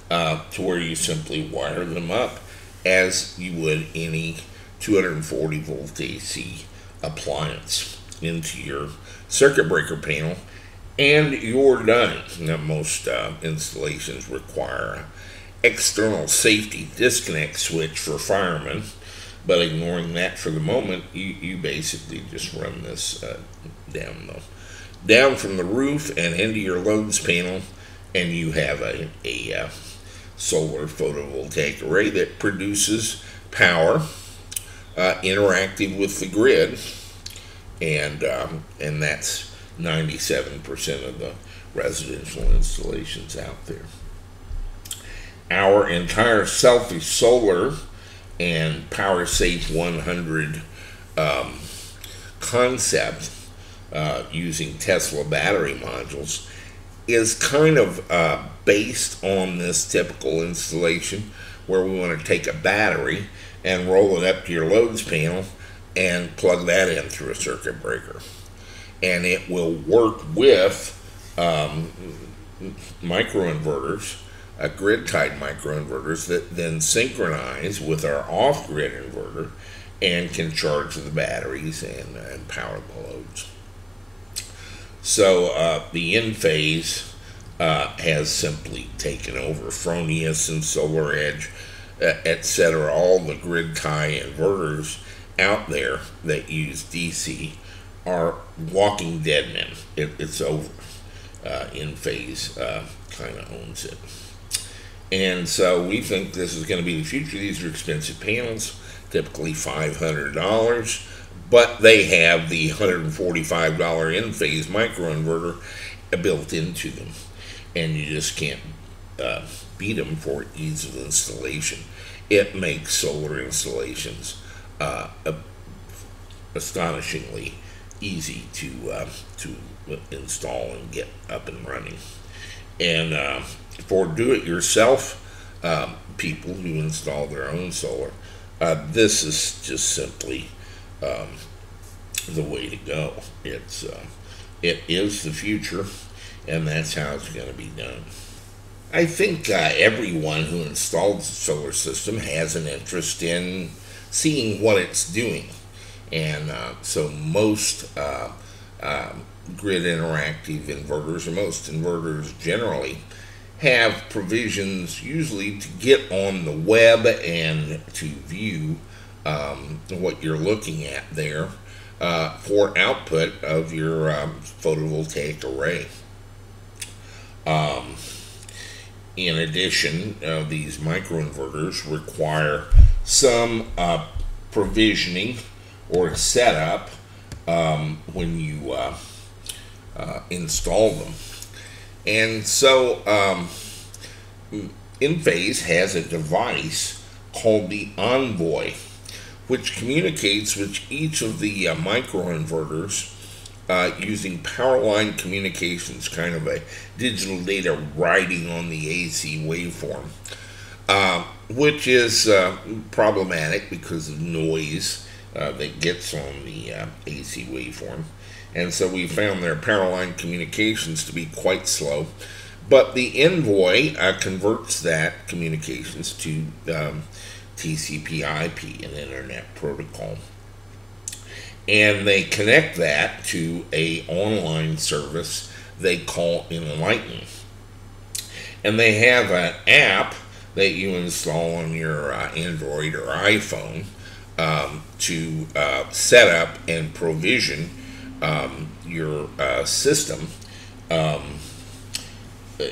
to where you simply wire them up as you would any 240 volt AC appliance into your circuit breaker panel, and you're done. Now, most installations require an external safety disconnect switch for firemen, but ignoring that for the moment, you basically just run this down from the roof and into your loads panel, and you have a solar photovoltaic array that produces power interactive with the grid, and that's 97% of the residential installations out there. Our entire selfish solar and PowerSafe 100 concept, using Tesla battery modules, is kind of based on this typical installation where we want to take a battery and roll it up to your loads panel and plug that in through a circuit breaker. And it will work with microinverters, grid-tied microinverters that then synchronize with our off-grid inverter and can charge the batteries and power the loads. So the Enphase has simply taken over. Fronius and SolarEdge, etc., all the grid-tie inverters out there that use DC are walking dead men. It's over. Enphase kind of owns it. And so we think this is going to be the future. These are expensive panels, typically $500, but they have the $145 Enphase microinverter built into them, and you just can't beat them for ease of installation. It makes solar installations astonishingly easy to install and get up and running. And for do-it-yourself people who install their own solar, this is just simply the way to go. It is the future, and that's how it's going to be done. I think everyone who installs a solar system has an interest in seeing what it's doing. And so most grid interactive inverters, or most inverters generally, have provisions usually to get on the web and to view what you're looking at there for output of your photovoltaic array. In addition, these microinverters require some provisioning or setup when you install them. And so Enphase has a device called the Envoy, which communicates with each of the microinverters using power line communications, kind of a digital data writing on the AC waveform, which is problematic because of noise that gets on the AC waveform. And so we found their power line communications to be quite slow. But the Envoy converts that communications to TCP/IP, an internet protocol. And they connect that to an online service they call Enlighten. And they have an app that you install on your Android or iPhone to set up and provision your system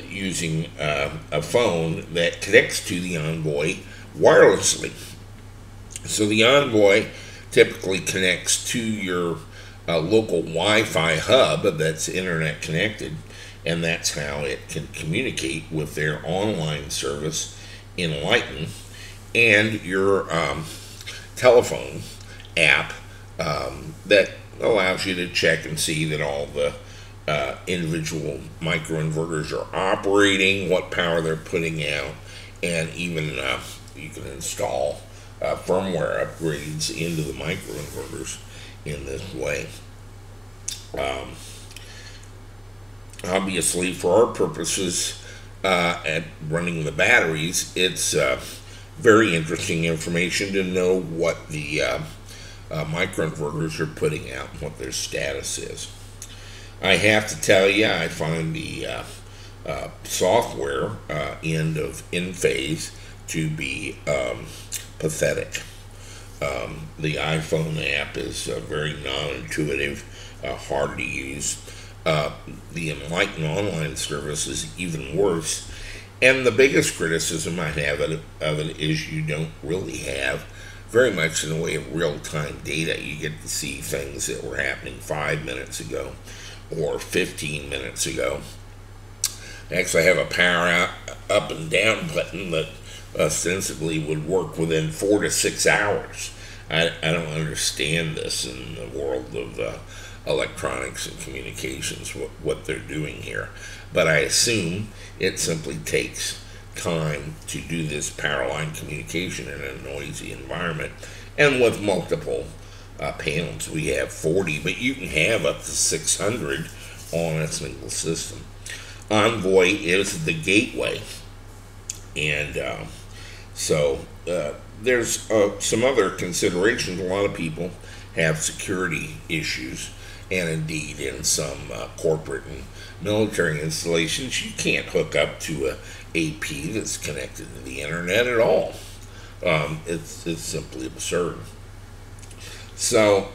using a phone that connects to the Envoy wirelessly. So the Envoy typically connects to your a local Wi-Fi hub that's internet connected, and that's how it can communicate with their online service, Enlighten, and your telephone app that allows you to check and see that all the individual microinverters are operating, what power they're putting out, and even you can install firmware upgrades into the microinverters in this way. Obviously, for our purposes at running the batteries, it's very interesting information to know what the microinverters are putting out and what their status is. I have to tell you, I find the software end of Enphase to be pathetic. The iPhone app is very non-intuitive, hard to use. The Enlighten online service is even worse. And the biggest criticism I have of it is you don't really have very much in the way of real-time data. You get to see things that were happening 5 minutes ago or 15 minutes ago. Actually, I have a power up and down button that ostensibly would work within 4 to 6 hours. I don't understand this in the world of electronics and communications, what they're doing here. But I assume it simply takes time to do this power line communication in a noisy environment. And with multiple panels, we have 40, but you can have up to 600 on a single system. Envoy is the gateway, and so there's some other considerations. A lot of people have security issues, and indeed in some corporate and military installations, you can't hook up to a AP that's connected to the internet at all. It's simply absurd. So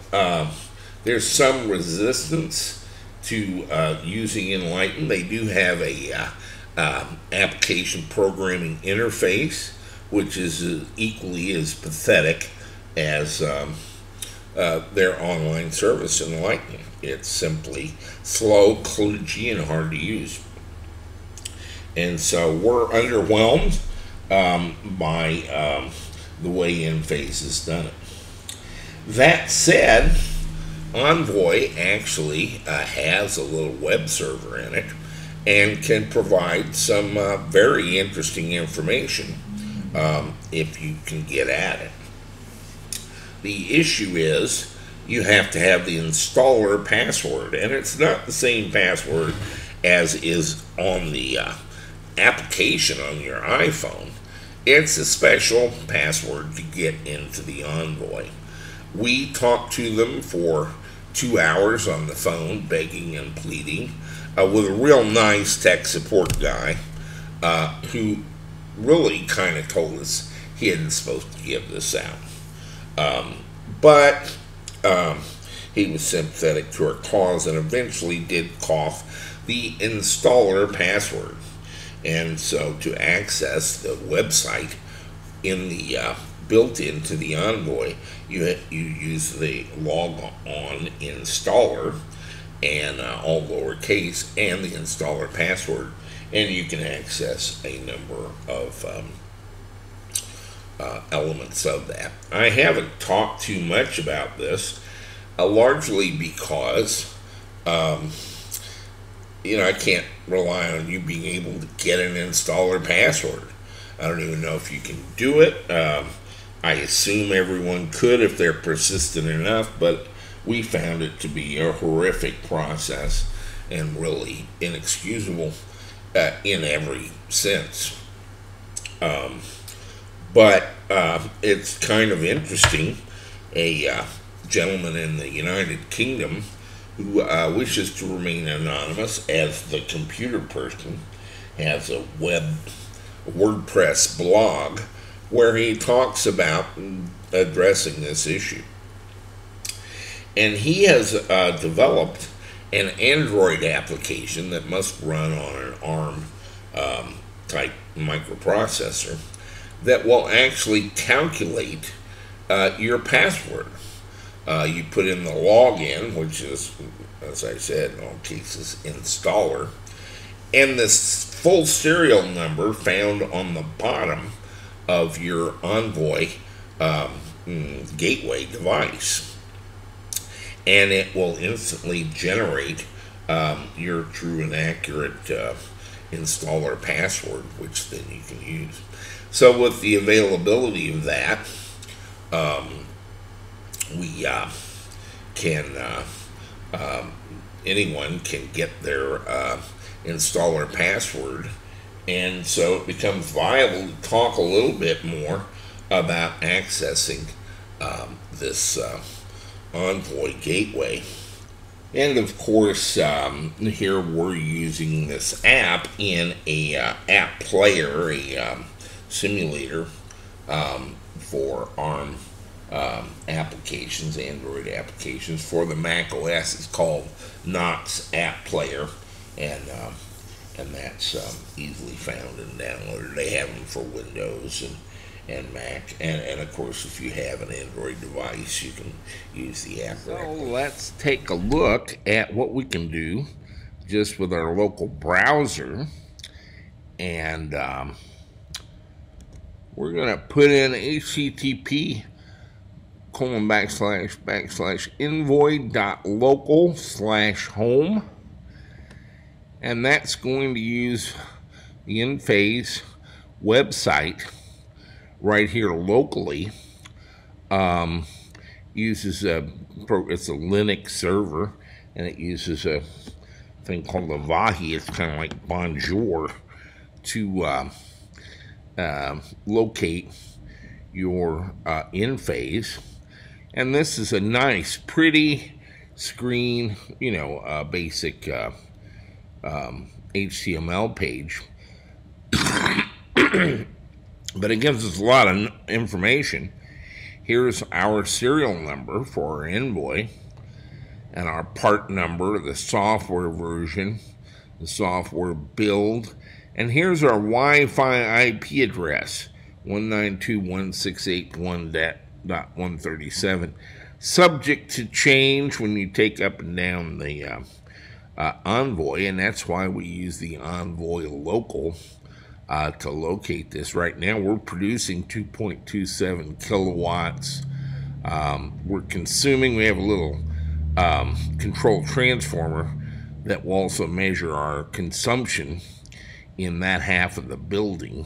there's some resistance to using Enlighten. They do have a application programming interface, which is equally as pathetic as their online service, Enlighten. It's simply slow, kludgy, and hard to use. And so we're underwhelmed by the way Enphase has done it. That said, Envoy actually has a little web server in it and can provide some very interesting information if you can get at it. The issue is you have to have the installer password, and it's not the same password as is on the application on your iPhone. It's a special password to get into the Envoy. We talked to them for 2 hours on the phone, begging and pleading, with a real nice tech support guy who really kind of told us he isn't supposed to give this out. But he was sympathetic to our cause and eventually did cough the installer password. And so to access the website in the built into the Envoy, you use the log on installer and all lowercase and the installer password, and you can access a number of elements of that. I haven't talked too much about this, largely because I can't rely on you being able to get an installer password. I don't even know if you can do it. I assume everyone could if they're persistent enough, but we found it to be a horrific process and really inexcusable in every sense. But it's kind of interesting. A gentleman in the United Kingdom who wishes to remain anonymous as the computer person has a WordPress blog where he talks about addressing this issue. And he has developed an Android application that must run on an ARM type microprocessor that will actually calculate your password. You put in the login, which is, as I said, in all cases, installer, and this full serial number found on the bottom of your Envoy gateway device. And it will instantly generate your true and accurate installer password, which then you can use. So with the availability of that, we can anyone can get their installer password, and so it becomes viable to talk a little bit more about accessing this Envoy gateway. And of course, here we're using this app in a app player, a simulator for ARM applications, Android applications. For the Mac OS, it's called Knox App Player, and that's easily found and downloaded. They have them for Windows and Mac, and of course, if you have an Android device, you can use the app. So let's take a look at what we can do just with our local browser, and we're going to put in http //envoy.local/home, and that's going to use the Enphase website right here locally. Uses it's a Linux server, and it uses a thing called the Wifi. It's kind of like Bonjour to locate your Enphase. And this is a nice, pretty screen, basic HTML page. But it gives us a lot of information. Here's our serial number for our Envoy, and our part number, the software version, the software build, and here's our Wi-Fi IP address, 192.168.1.137, subject to change when you take up and down the Envoy, and that's why we use the Envoy local to locate this. Right now we're producing 2.27 kilowatts. We're consuming, we have a little control transformer that will also measure our consumption in that half of the building,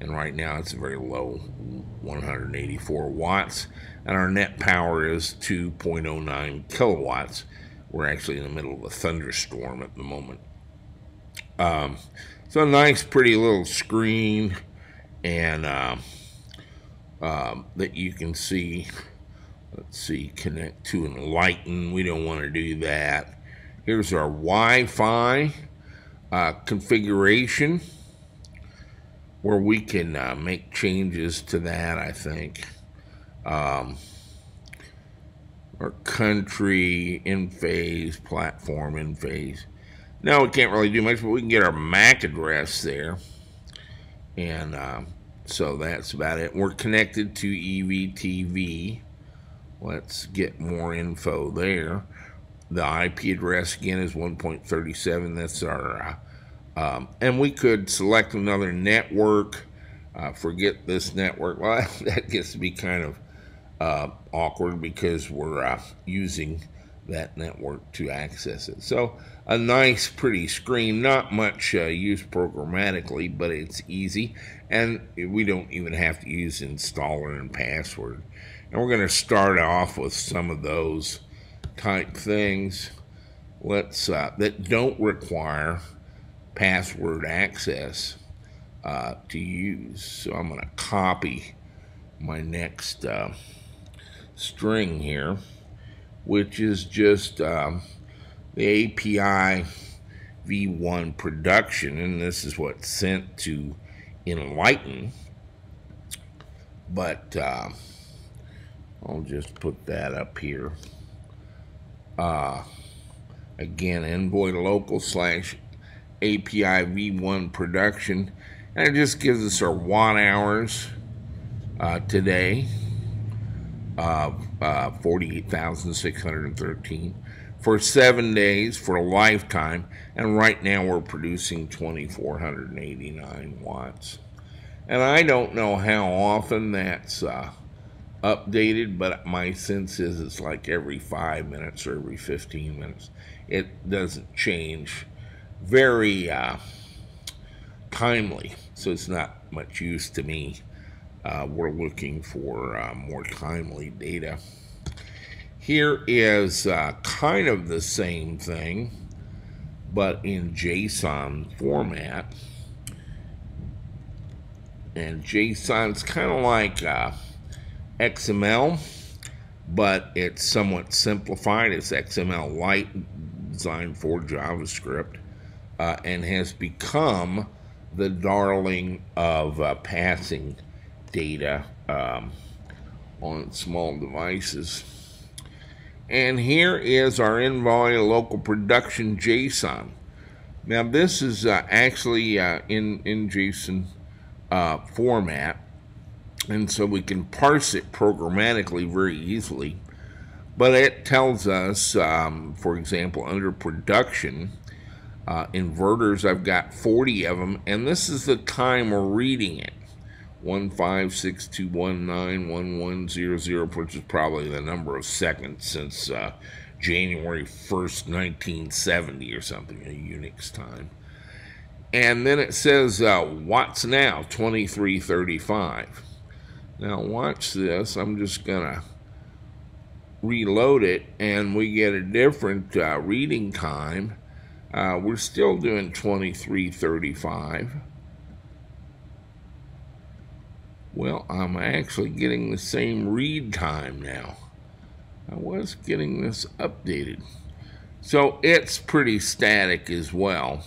and right now it's a very low 184 watts, and our net power is 2.09 kilowatts. We're actually in the middle of a thunderstorm at the moment. So a nice pretty little screen, and that you can see. Let's see, connect to Enlighten. We don't want to do that. Here's our Wi-Fi configuration, where we can make changes to that, I think. Our country, Enphase, platform, Enphase. No, we can't really do much, but we can get our MAC address there. And so that's about it. We're connected to EVTV. Let's get more info there. The IP address, again, is 1.37. That's our... and we could select another network. Forget this network. Well, that gets to be kind of awkward because we're using that network to access it. So a nice pretty screen, not much used programmatically, but it's easy, and we don't even have to use installer and password. And we're going to start off with some of those type things. Let's that don't require password access to use. So I'm going to copy my next string here, which is just the API v1 production, and this is what's sent to Enlighten. But I'll just put that up here. Again, Envoy local / API v1 production, and it just gives us our watt hours today. of 48,613 for 7 days for a lifetime, and right now we're producing 2,489 watts. And I don't know how often that's updated, but my sense is it's like every 5 minutes or every 15 minutes. It doesn't change very timely, so it's not much use to me. We're looking for more timely data. Here is kind of the same thing, but in JSON format. And JSON's kind of like XML, but it's somewhat simplified. It's XML Lite, designed for JavaScript, and has become the darling of passing data on small devices. And here is our Envoy local production JSON. Now this is actually in JSON format, and so we can parse it programmatically very easily. But it tells us, for example, under production, inverters, I've got 40 of them, and this is the time we're reading it. 15621911000, which is probably the number of seconds since January 1st, 1970 or something, a Unix time. And then it says watts now, 2335. Now watch this. I'm just gonna reload it, and we get a different reading time. We're still doing 2335. Well, I'm actually getting the same read time now. I was getting this updated. So it's pretty static as well.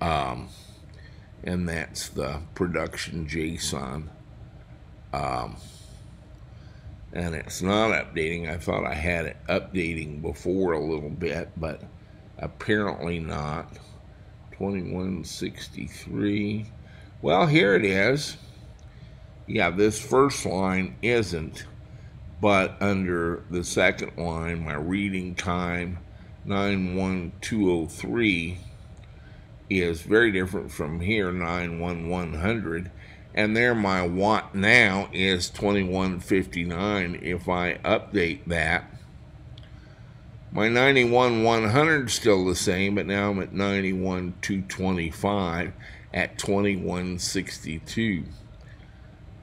And that's the production JSON. And it's not updating. I thought I had it updating before a little bit, but apparently not. 2163. Well, here it is. Yeah, this first line isn't, but under the second line, my reading time 91203 is very different from here, 91100, and there my watt now is 2159. If I update that, my 91100 is still the same, but now I'm at 91225 at 2162.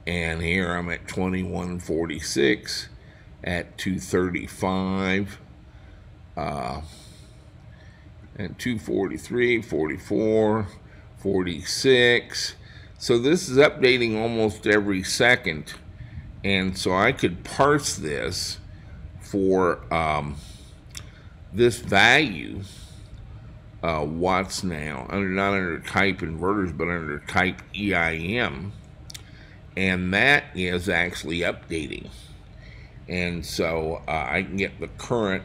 And here I'm at 2146 at 235, and 243, 44, 46. So this is updating almost every second. And so I could parse this for this value, watts now, not under type inverters, but under type EIM. And that is actually updating. And so I can get the current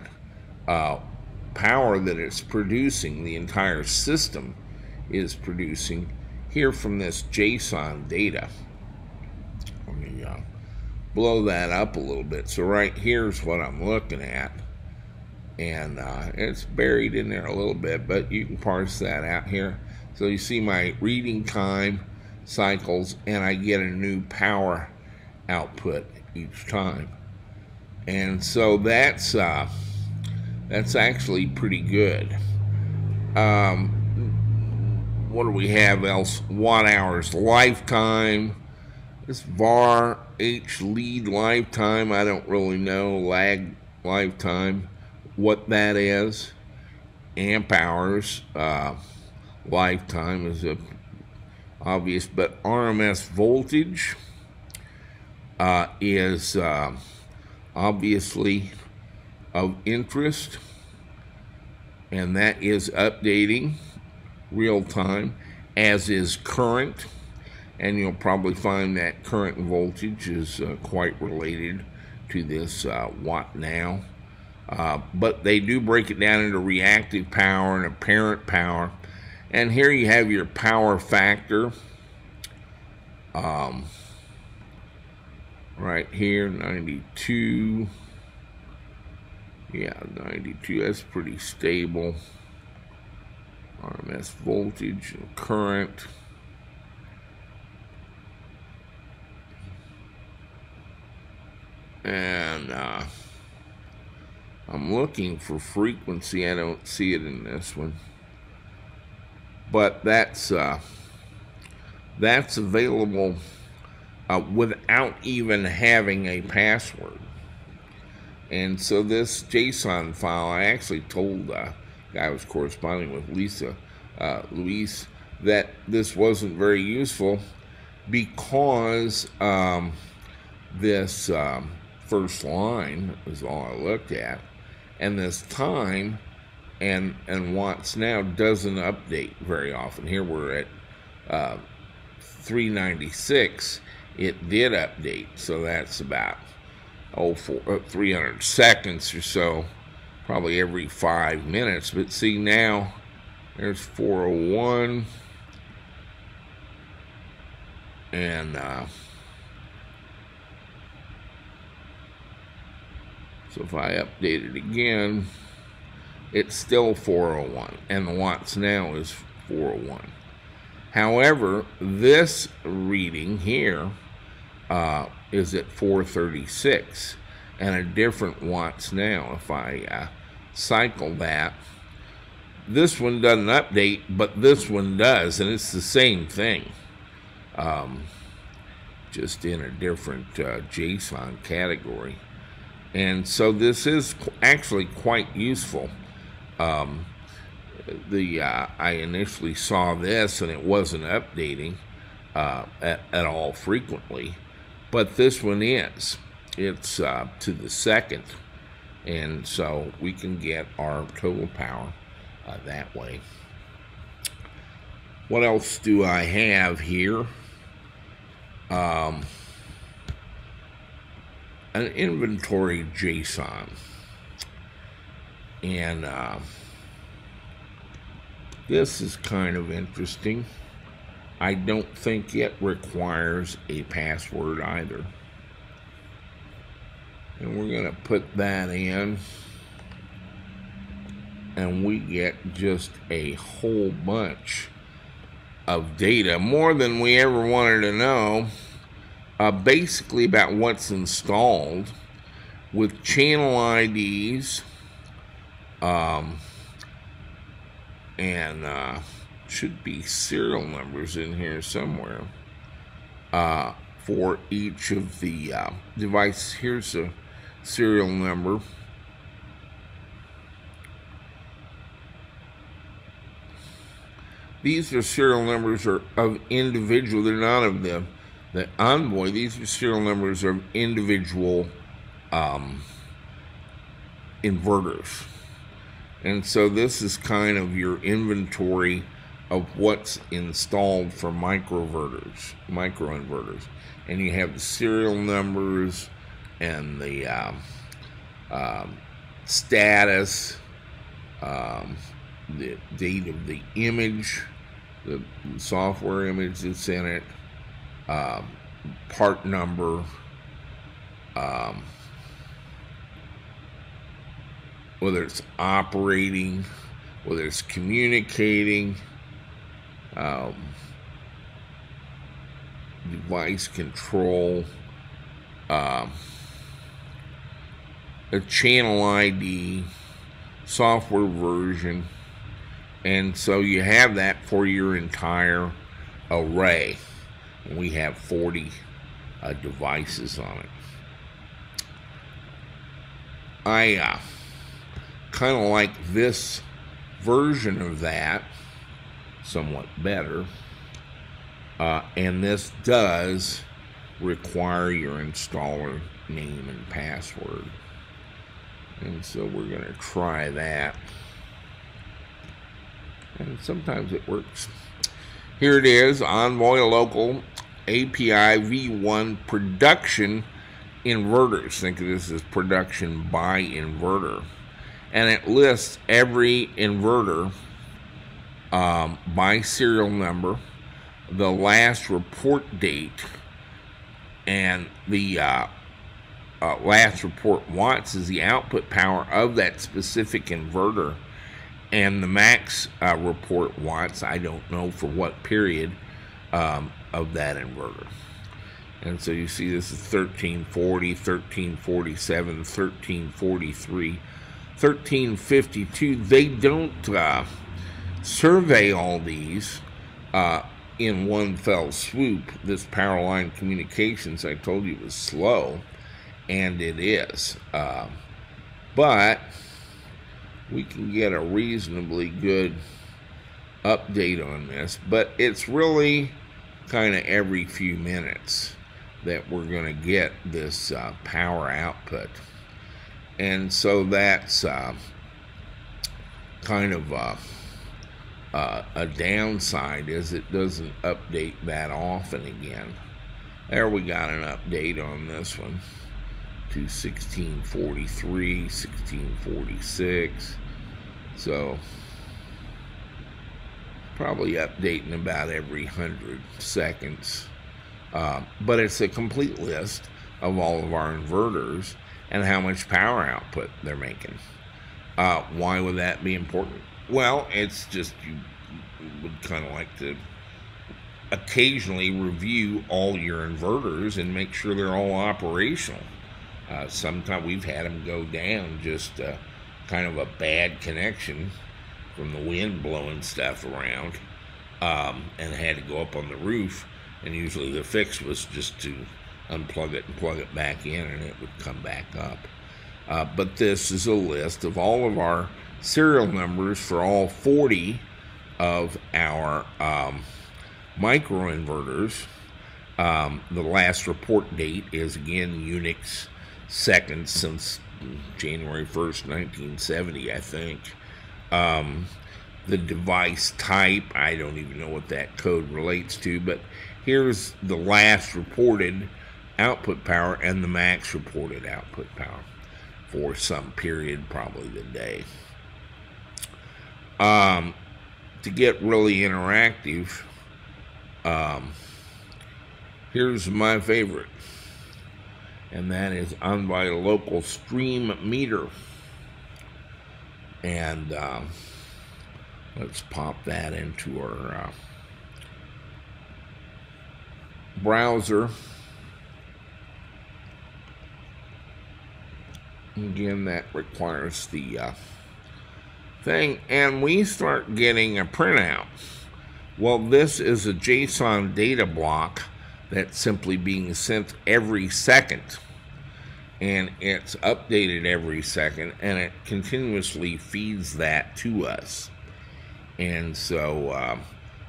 power that it's producing, the entire system is producing, here from this JSON data. Let me blow that up a little bit. So right here's what I'm looking at. And it's buried in there a little bit, but you can parse that out here. So you see my reading time, cycles, and I get a new power output each time. And so that's actually pretty good. What do we have else? Watt hours lifetime. This var H lead lifetime, I don't really know. Lag lifetime, what that is. Amp hours lifetime is obvious, but RMS voltage is obviously of interest, and that is updating real time, as is current, and you'll probably find that current voltage is quite related to this watt now. But they do break it down into reactive power and apparent power. And here you have your power factor. right here, 92. Yeah, 92, that's pretty stable. RMS voltage and current. And I'm looking for frequency. I don't see it in this one. But that's available without even having a password. And so this JSON file, I actually told the guy I was corresponding with, Luis, that this wasn't very useful because this first line is all I looked at, and this time and watts now doesn't update very often. Here we're at 396. It did update, so that's about 300 seconds or so, probably every 5 minutes. But see, now there's 401, and so if I update it again, it's still 401, and the watts now is 401. However, this reading here is at 436 and a different watts now. If I cycle that, this one doesn't update, but this one does, and it's the same thing, just in a different JSON category. And so this is actually quite useful. I initially saw this and it wasn't updating at all frequently, but this one is. It's to the second, and so we can get our total power that way. What else do I have here? An inventory JSON, and this is kind of interesting. I don't think it requires a password either. And we're going to put that in, and we get just a whole bunch of data, more than we ever wanted to know, basically about what's installed, with channel IDs, and should be serial numbers in here somewhere for each of the devices. Here's a serial number. These are serial numbers of individual. They're not of the Envoy. These are serial numbers of individual inverters. And so this is kind of your inventory of what's installed for microinverters. And you have the serial numbers and the status, the date of the image, the software image that's in it, part number, whether it's operating, whether it's communicating, device control, a channel ID, software version, and so you have that for your entire array. We have 40 devices on it. I kind of like this version of that somewhat better, and this does require your installer name and password, and so we're going to try that, and sometimes it works. Here it is, Envoy Local API V1 production inverters. Think of this as production by inverter. And it lists every inverter by serial number, the last report date, And the last report watts is the output power of that specific inverter, and the max report watts, I don't know for what period of that inverter. And so you see this is 1340, 1347, 1343, 1352. They don't survey all these in one fell swoop. This power line communications, I told you, was slow, and it is. But we can get a reasonably good update on this. But it's really kind of every few minutes that we're going to get this power output. And so that's kind of a downside, is it doesn't update that often again. There we got an update on this one to 1643, 1646. So probably updating about every 100 seconds. But it's a complete list of all of our inverters and how much power output they're making. Why would that be important? Well, it's just you would kind of like to occasionally review all your inverters and make sure they're all operational. Sometimes we've had them go down, just kind of a bad connection from the wind blowing stuff around, and had to go up on the roof, and usually the fix was just to unplug it and plug it back in, and it would come back up. But this is a list of all of our serial numbers for all 40 of our microinverters. The last report date is, again, Unix 2nd since January 1st, 1970, I think. The device type, I don't even know what that code relates to, but here's the last reported output power and the max reported output power for some period, probably the day. To get really interactive, here's my favorite, and that is Envoy Local Stream Meter. And let's pop that into our browser. Again, that requires the thing, and we start getting a printout. Well, this is a JSON data block that's simply being sent every second, and it's updated every second, and it continuously feeds that to us. And so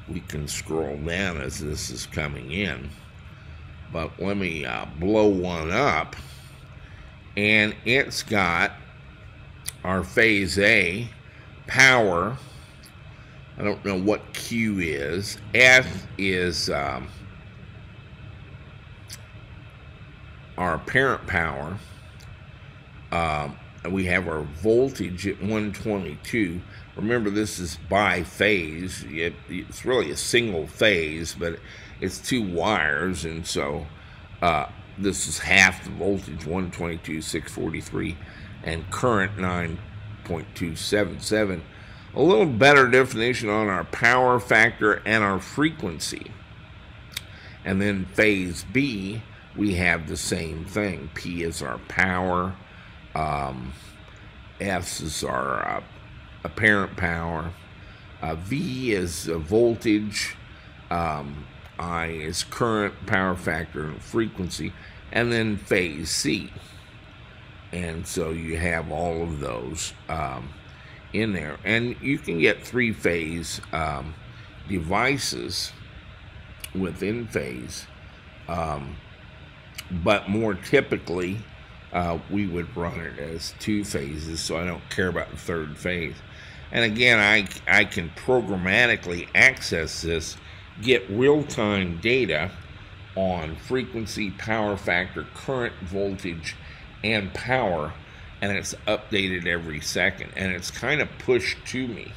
we can scroll down as this is coming in, but let me blow one up, and it's got our phase A power. I don't know what Q is. F is our parent power. We have our voltage at 122. Remember, this is by phase. It's really a single phase, but it's two wires, and so this is half the voltage, 122, 643, and current 9.277. A little better definition on our power factor and our frequency. And then phase B, we have the same thing. P is our power, S is our apparent power, V is voltage, I is current, power factor, and frequency, and then phase C. And so you have all of those in there. And you can get three-phase devices with Enphase, but more typically we would run it as two phases, so I don't care about the third phase. And again, I can programmatically access this, get real-time data on frequency, power factor, current, voltage, and power, and it's updated every second, and it's kind of pushed to me.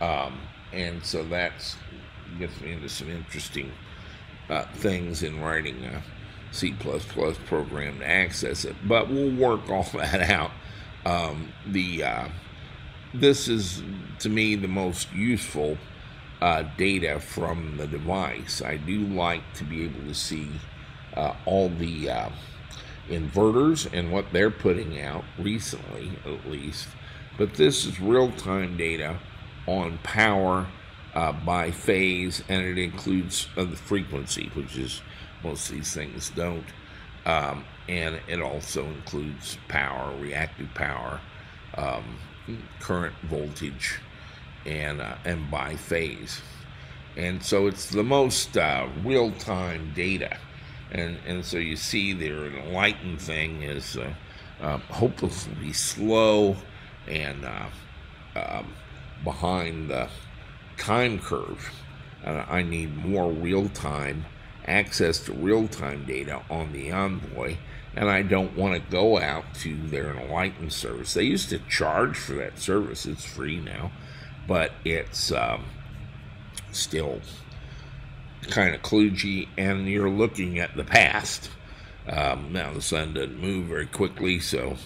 And so that gets me into some interesting things in writing C++ program to access it. But we'll work all that out. This is, to me, the most useful data from the device. I do like to be able to see all the inverters and what they're putting out recently, at least. But this is real-time data on power by phase, and it includes the frequency, which is most of these things don't. And it also includes power, reactive power, current voltage, and by phase. And so it's the most real-time data. And so you see their Enlighten thing is hopelessly slow and behind the time curve. I need more real-time access to real-time data on the Envoy, and I don't want to go out to their Enlighten service. They used to charge for that service. It's free now, but it's still kind of kludgy, and you're looking at the past. Now the sun doesn't move very quickly, so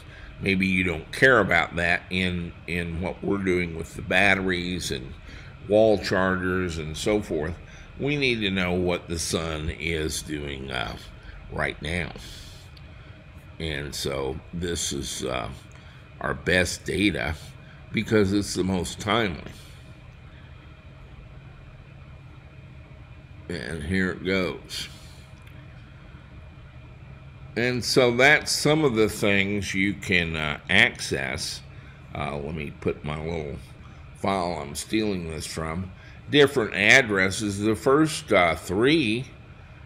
maybe you don't care about that in what we're doing with the batteries and wall chargers and so forth. We need to know what the sun is doing right now. And so this is our best data because it's the most timely. And here it goes. And so that's some of the things you can access. Let me put my little file I'm stealing this from. Different addresses. The first three,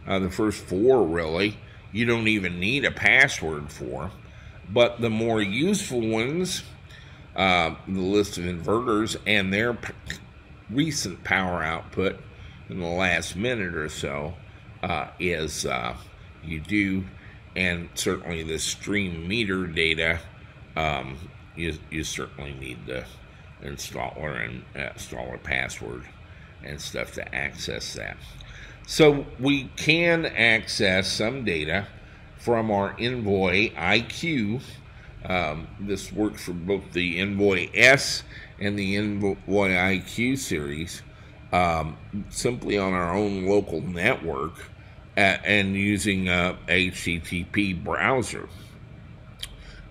the first four really, you don't even need a password for. But the more useful ones, the list of inverters and their recent power output in the last minute or so is you do, and certainly the stream meter data, you certainly need the installer and installer password and stuff to access that. So we can access some data from our Envoy IQ. This works for both the Envoy S and the Envoy IQ series, simply on our own local network and using a HTTP browser.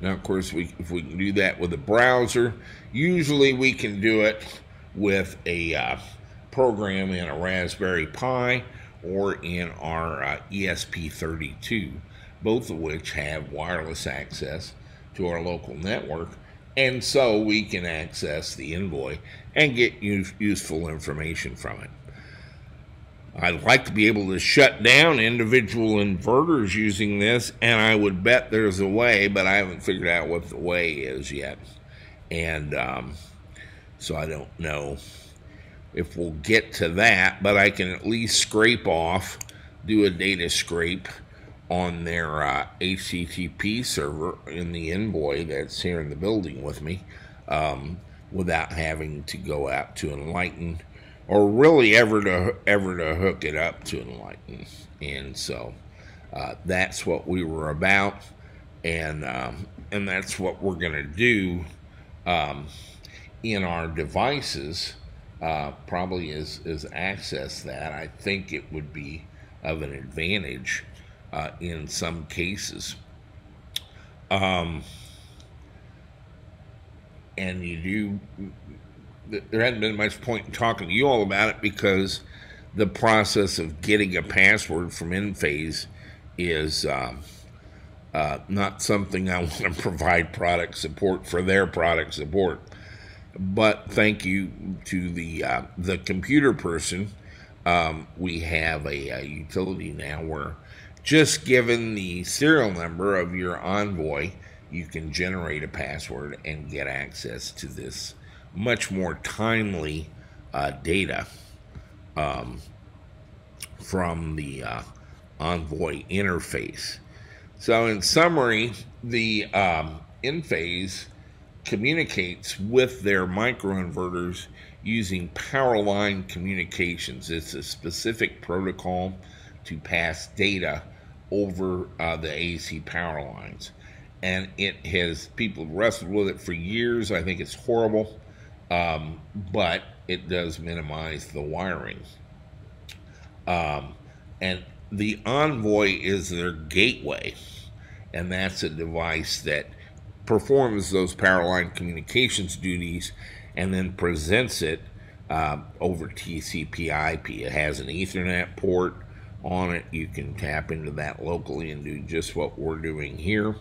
Now, of course, if we can do that with a browser, usually we can do it with a program in a Raspberry Pi or in our ESP32, both of which have wireless access to our local network, and so we can access the Envoy and get useful information from it. I'd like to be able to shut down individual inverters using this, and I would bet there's a way, but I haven't figured out what the way is yet. And so I don't know if we'll get to that, but I can at least scrape off, do a data scrape on their HTTP server in the Envoy that's here in the building with me, without having to go out to Enlighten, or really ever to hook it up to Enlighten. And so that's what we were about, and that's what we're going to do in our devices. Probably is access that. I think it would be of an advantage in some cases. And there hadn't been much point in talking to you all about it because the process of getting a password from Enphase is not something I want to provide product support for their product support. But thank you to the computer person, we have a utility now where just given the serial number of your Envoy, you can generate a password and get access to this much more timely data from the Envoy interface. So in summary, the Enphase communicates with their microinverters using power line communications. It's a specific protocol to pass data over the AC power lines. And it has, people wrestled with it for years. I think it's horrible, but it does minimize the wiring. And the Envoy is their gateway, and that's a device that performs those power line communications duties and then presents it over TCP/IP. It has an Ethernet port on it. You can tap into that locally and do just what we're doing here.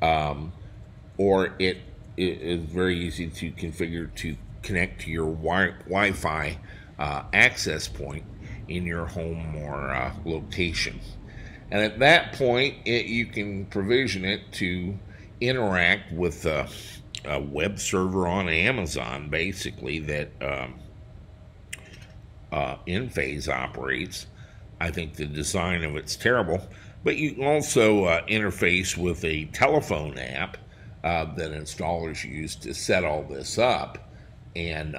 Or it is very easy to configure to connect to your Wi-Fi access point in your home or location. And at that point, you can provision it to interact with a web server on Amazon, basically, that Enphase operates. I think the design of it's terrible, but you can also interface with a telephone app that installers use to set all this up, and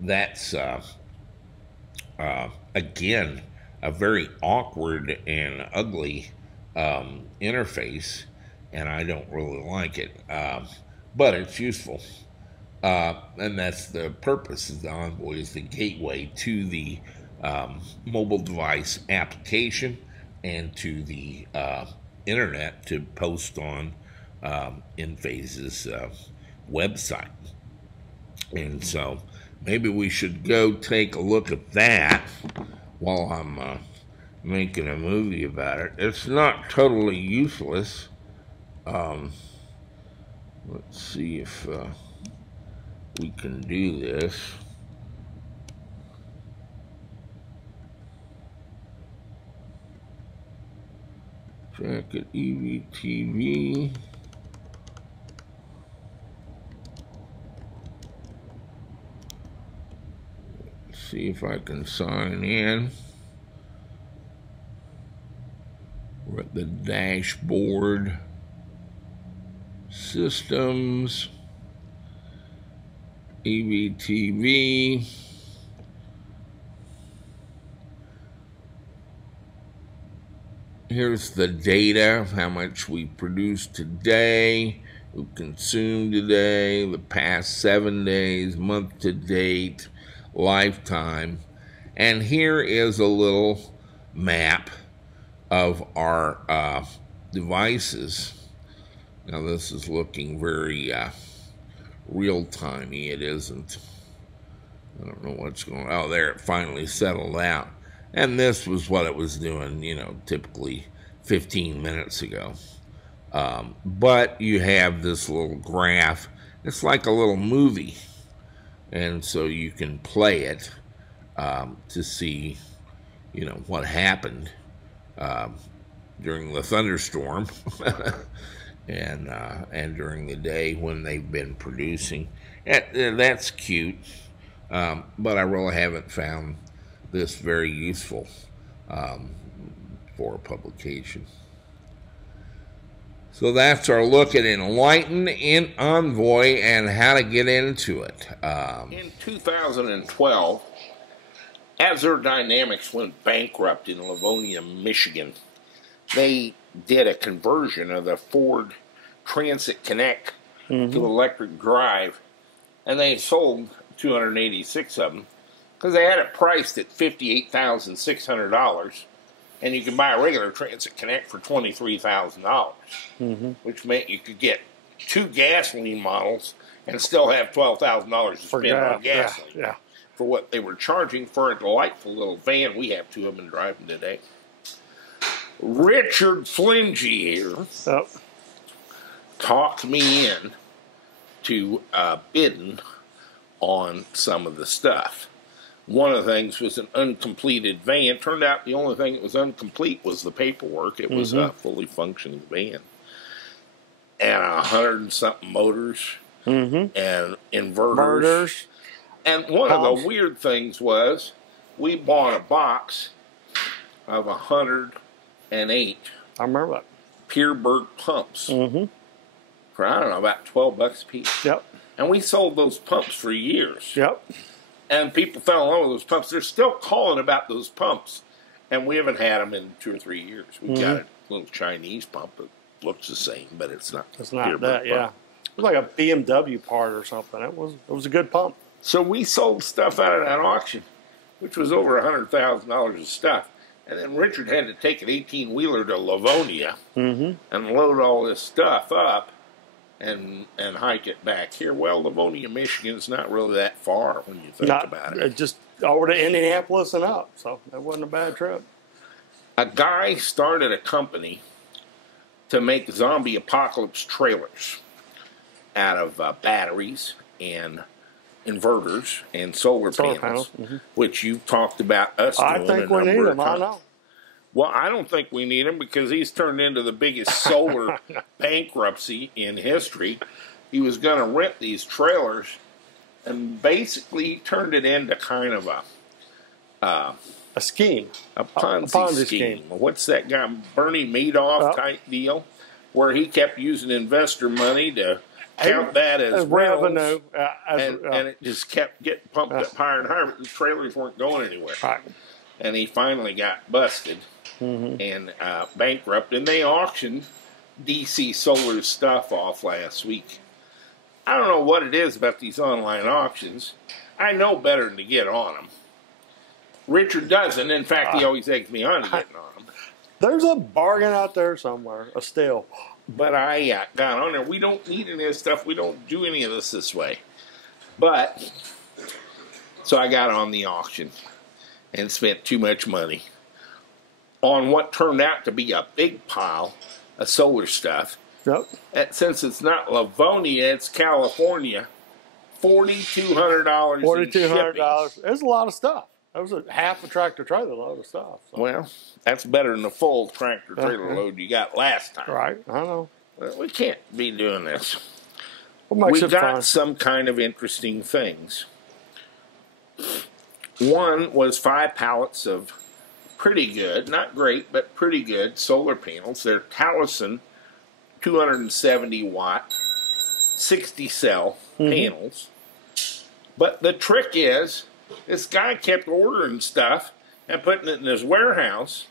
that's again a very awkward and ugly interface, and I don't really like it, but it's useful. And that's the purpose of the Envoy, is the gateway to the mobile device application and to the internet to post on Enphase's website. And so maybe we should go take a look at that while I'm making a movie about it. It's not totally useless. Let's see if we can do this. Check at EVTV. See if I can sign in. We're at the dashboard. Systems. EVTV. Here's the data, how much we produced today, we consumed today, the past 7 days, month to date, lifetime. And here is a little map of our devices. Now this is looking very real-timey. It isn't. I don't know what's going on. Oh, there, it finally settled out. And this was what it was doing, you know, typically 15 minutes ago. But you have this little graph. It's like a little movie. And so you can play it to see, you know, what happened during the thunderstorm and during the day when they've been producing. That's cute. But I really haven't found this very useful for publication. So that's our look at Enlighten Envoy and how to get into it. In 2012, Azure Dynamics went bankrupt in Livonia, Michigan. They did a conversion of the Ford Transit Connect to electric drive, and they sold 286 of them because they had it priced at $58,600, and you can buy a regular Transit Connect for $23,000, which meant you could get 2 gasoline models and still have $12,000 to spend on gasoline for what they were charging for a delightful little van. We have 2 of them driving today. Richard Flingy here talked me in to bidding on some of the stuff. One of the things was an uncompleted van. Turned out the only thing that was incomplete was the paperwork. It was a fully functioning van. And 100 and something motors and inverters. And one of the weird things was we bought a box of 108 Pierberg pumps for, I don't know, about $12 a piece. And we sold those pumps for years. And people fell in love with those pumps. They're still calling about those pumps And we haven't had them in 2 or 3 years. We've got a little Chinese pump that looks the same, but it's not. It's not that, yeah. It was like a BMW part or something. It was a good pump. So we sold stuff out of that auction, which was over $100,000 of stuff. And then Richard had to take an 18-wheeler to Livonia and load all this stuff up and hike it back here. Well, Livonia, Michigan's not really that far when you think about it. Just over to Indianapolis and up, so that wasn't a bad trip. A guy started a company to make zombie apocalypse trailers out of batteries and inverters and solar panels, which you've talked about us doing. I think we need them, I know. Well, I don't think we need him because he's turned into the biggest solar bankruptcy in history. He was going to rent these trailers, and basically turned it into kind of a scheme, a Ponzi scheme. What's that guy, Bernie Madoff type deal, where he kept using investor money to count that as revenue, and it just kept getting pumped up higher and higher. But the trailers weren't going anywhere, and he finally got busted and bankrupt. And they auctioned DC Solar stuff off last week. I don't know what it is about these online auctions. I know better than to get on them. Richard doesn't. In fact, he always eggs me on to getting on them. There's a bargain out there somewhere, a steal. But I got on there. We don't need any of this stuff. We don't do any of this way. But, so I got on the auction and spent too much money on what turned out to be a big pile of solar stuff. Yep. And since it's not Livonia, it's California, $4,200. $4,200. There's a lot of stuff. That was half a tractor trailer load of stuff. So. Well, that's better than the full tractor trailer load you got last time. Right, I know. Well, we can't be doing this. We've got some kind of interesting things. One was 5 pallets of pretty good, not great, but pretty good solar panels. They're Taliesin 270 watt, 60 cell panels. But the trick is, this guy kept ordering stuff and putting it in his warehouse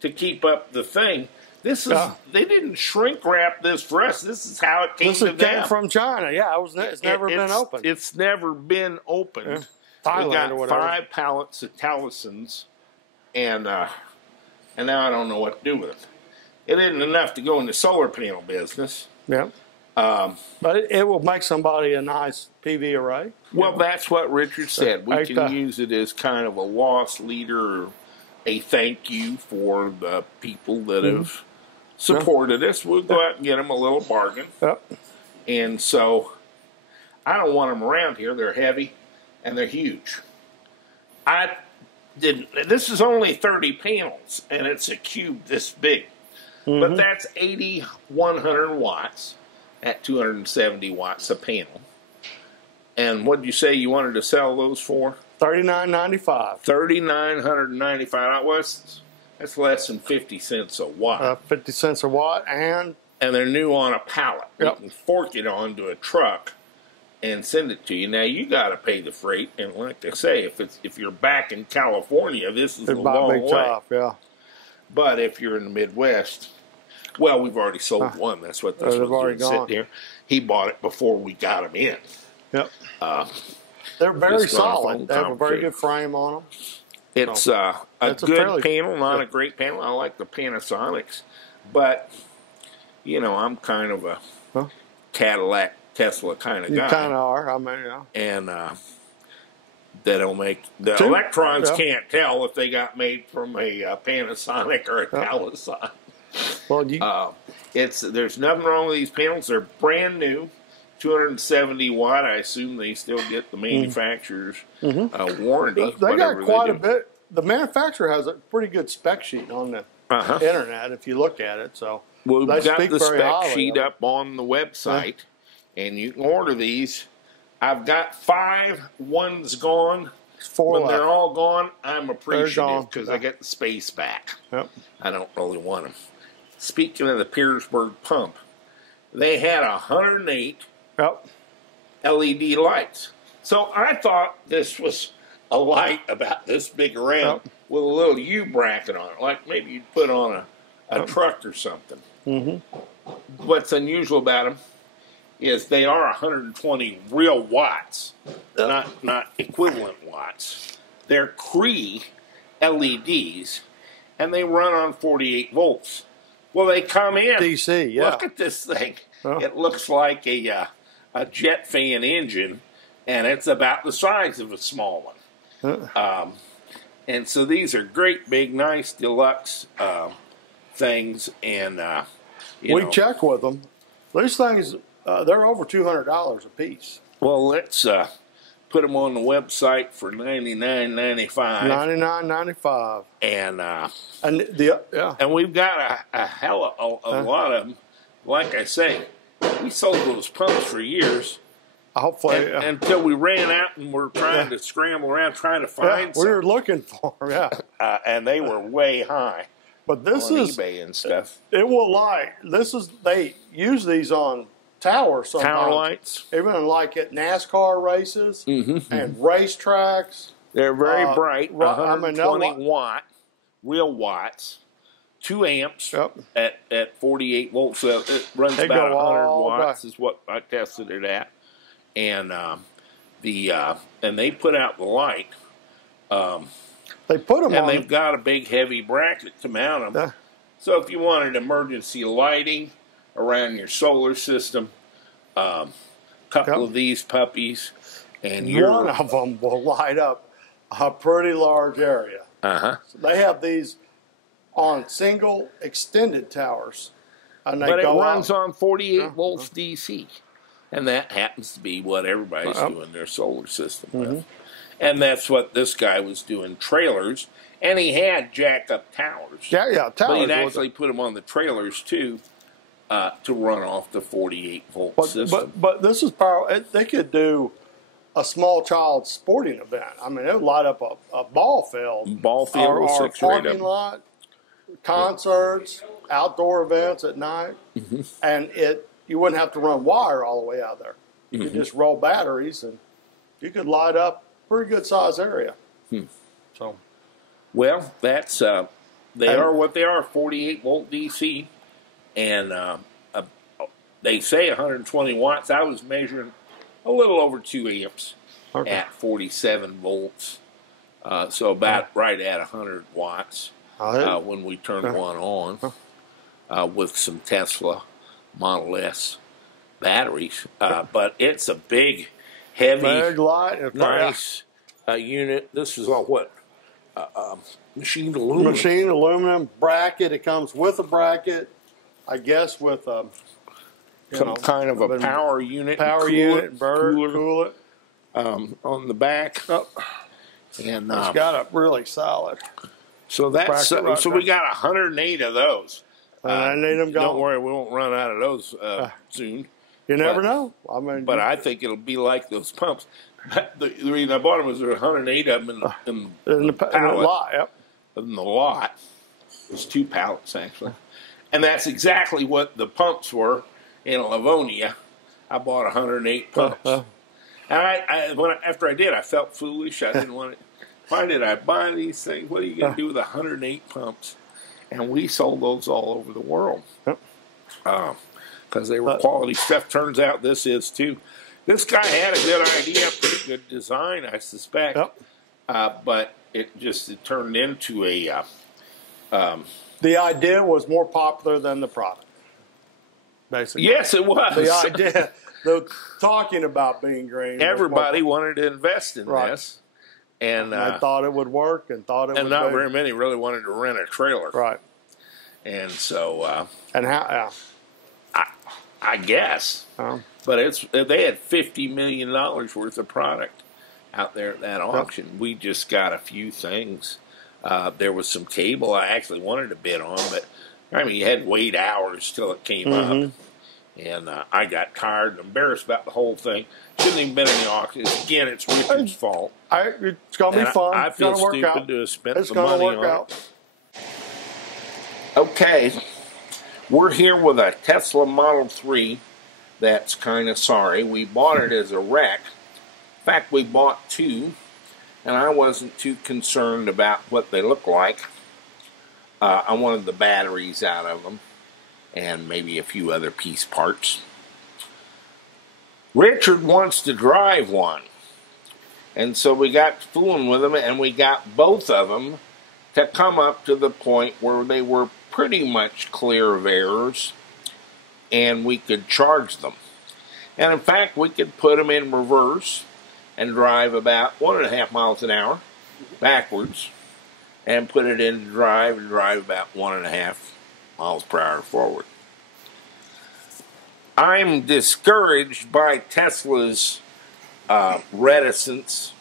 to keep up the thing. This is they didn't shrink wrap this for us. This is how it came to them. This came from China. Yeah, it's never been opened. It's never been opened. Thailand we got or whatever. 5 pallets of Talisons, and now I don't know what to do with it. It isn't enough to go in the solar panel business. Yeah. But it will make somebody a nice PV array. Well, that's what Richard said. We can use it as kind of a loss leader, or a thank you for the people that have supported us. We'll go out and get them a little bargain. And so I don't want them around here. They're heavy and they're huge. This is only 30 panels, and it's a cube this big. But that's 8,100 watts at 270 watts a panel. And what did you say you wanted to sell those for? $39.95. $3,995. That's less than 50 cents a watt. 50 cents a watt, and they're new on a pallet. You can fork it onto a truck and send it to you. Now you got to pay the freight, and like they say, if you're back in California, this is a long way. Tough, But if you're in the Midwest, well, we've already sold one. That's what this was doing, sitting here. He bought it before we got him in. Yep. They're very solid. They have a very good frame on them. It's a good panel, not a great panel. I like the Panasonics, but you know, I'm kind of a Cadillac Tesla kind of guy. You kind of are. I mean, and they don't make the electrons can't tell if they got made from a Panasonic or a Taliesin. Well, there's nothing wrong with these panels. They're brand new, 270 watt. I assume they still get the manufacturer's warranty. They got quite a bit. The manufacturer has a pretty good spec sheet on the internet if you look at it. So we've got the spec sheet up on the website, and you can order these. I've got 5. One's gone. 4 when they're all gone, I'm appreciative because I get the space back. Yep. I don't really want them. Speaking of the Petersburg pump, they had 108 LED lights. So I thought this was a light about this big around with a little U bracket on it, like maybe you'd put on a truck or something. What's unusual about them is they are 120 real watts, not equivalent watts. They're Cree LEDs, and they run on 48 volts. Well, they come in. DC, yeah. Look at this thing. It looks like a jet fan engine, and it's about the size of a small one. And so these are great, big, nice, deluxe things. And we check with them. These things, they're over $200 a piece. Well, let's put them on the website for $99.95. $99.95. And we've got a hell of a lot of them. Like I say, we sold those pumps for years. Hopefully, until we ran out and we're trying to scramble around trying to find some. We were looking for them, and they were way high. But this on is eBay and stuff. It will light. They use these on towers sometimes. Tower lights. Even like at NASCAR races and racetracks. They're very bright. 120 watt, real watts. 2 amps at 48 volts. So it runs about 100 watts is what I tested it at. And and they put out the light. They put them and they've got a big heavy bracket to mount them. So if you wanted emergency lighting around your solar system, couple of these puppies, and one of them will light up a pretty large area. So they have these on single extended towers, and but it runs on 48 volts DC. And that happens to be what everybody's doing their solar system with. And that's what this guy was doing, trailers. And he had jack-up towers. Towers. But he'd actually put them on the trailers, too, to run off the 48-volt system. But this is power. They could do a small child sporting event. I mean, it would light up a ball field. Or a parking lot, concerts, outdoor events at night. And you wouldn't have to run wire all the way out there. You could just roll batteries, and you could light up a pretty good size area. So, well, that's they are what they are, 48 volt DC, and they say 120 watts. I was measuring a little over 2 amps at 47 volts, so about right at 100 watts when we turned one on with some Tesla Model S batteries, but it's a big, heavy, nice unit. This is all what machined aluminum. Machined aluminum bracket. It comes with a bracket, I guess, with some kind of a power unit, cool it on the back, and it's got a really solid. So that's so we got 108 of those. I need them gone. Don't worry, we won't run out of those soon. You never know. I mean, but I think it'll be like those pumps. The reason I bought them was there were 108 of them in the lot. In the lot, it was 2 pallets actually, and that's exactly what the pumps were in Livonia. I bought 108 pumps, and after I did, I felt foolish. I didn't want it. Why did I buy these things? What are you going to do with 108 pumps? And we sold those all over the world because they were quality stuff. Turns out this is too. This guy had a good idea, pretty good design, I suspect, but it turned into a. The idea was more popular than the product, basically. Yes, it was. The idea, talking about being green. Everybody wanted to invest in this. And I thought it would work, and thought it would. And not very many really wanted to rent a trailer, right? And so, and how? I guess, but they had $50 million worth of product out there at that auction. We just got a few things. There was some cable I actually wanted to bid on, but I mean, you had to wait hours till it came up. And I got tired and embarrassed about the whole thing. Shouldn't even been in the auction. Again, it's Richard's fault. It's going to be fun. I feel stupid to have spent the money on it. Okay. We're here with a Tesla Model 3 that's kind of sorry. We bought it as a wreck. In fact, we bought 2. and I wasn't too concerned about what they look like. I wanted the batteries out of them and maybe a few other piece parts. Richard wants to drive one, and so we got fooling with them, and we got both of them to come up to the point where they were pretty much clear of errors, and we could charge them. And in fact, we could put them in reverse and drive about 1.5 miles an hour backwards, and put it in drive and drive about 1.5 miles per hour forward. I'm discouraged by Tesla's reticence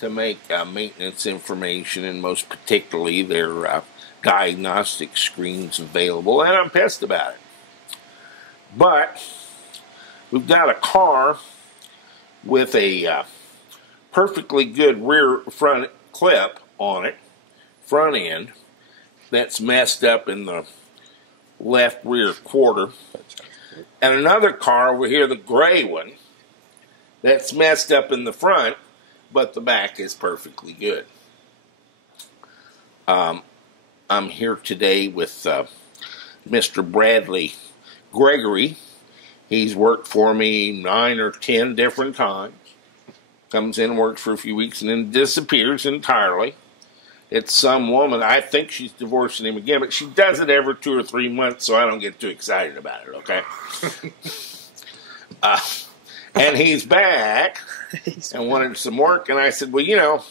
to make maintenance information, and most particularly their diagnostic screens available, and I'm pissed about it. But we've got a car with a perfectly good rear front clip on it, front end, that's messed up in the left rear quarter. And another car over here, the gray one, that's messed up in the front, but the back is perfectly good. I'm here today with Mr. Bradley Gregory. He's worked for me 9 or 10 different times. Comes in, works for a few weeks, and then disappears entirely. It's some woman. I think she's divorcing him again, but she does it every 2 or 3 months, so I don't get too excited about it, okay? And he's back and wanted some work, and I said, well, you know,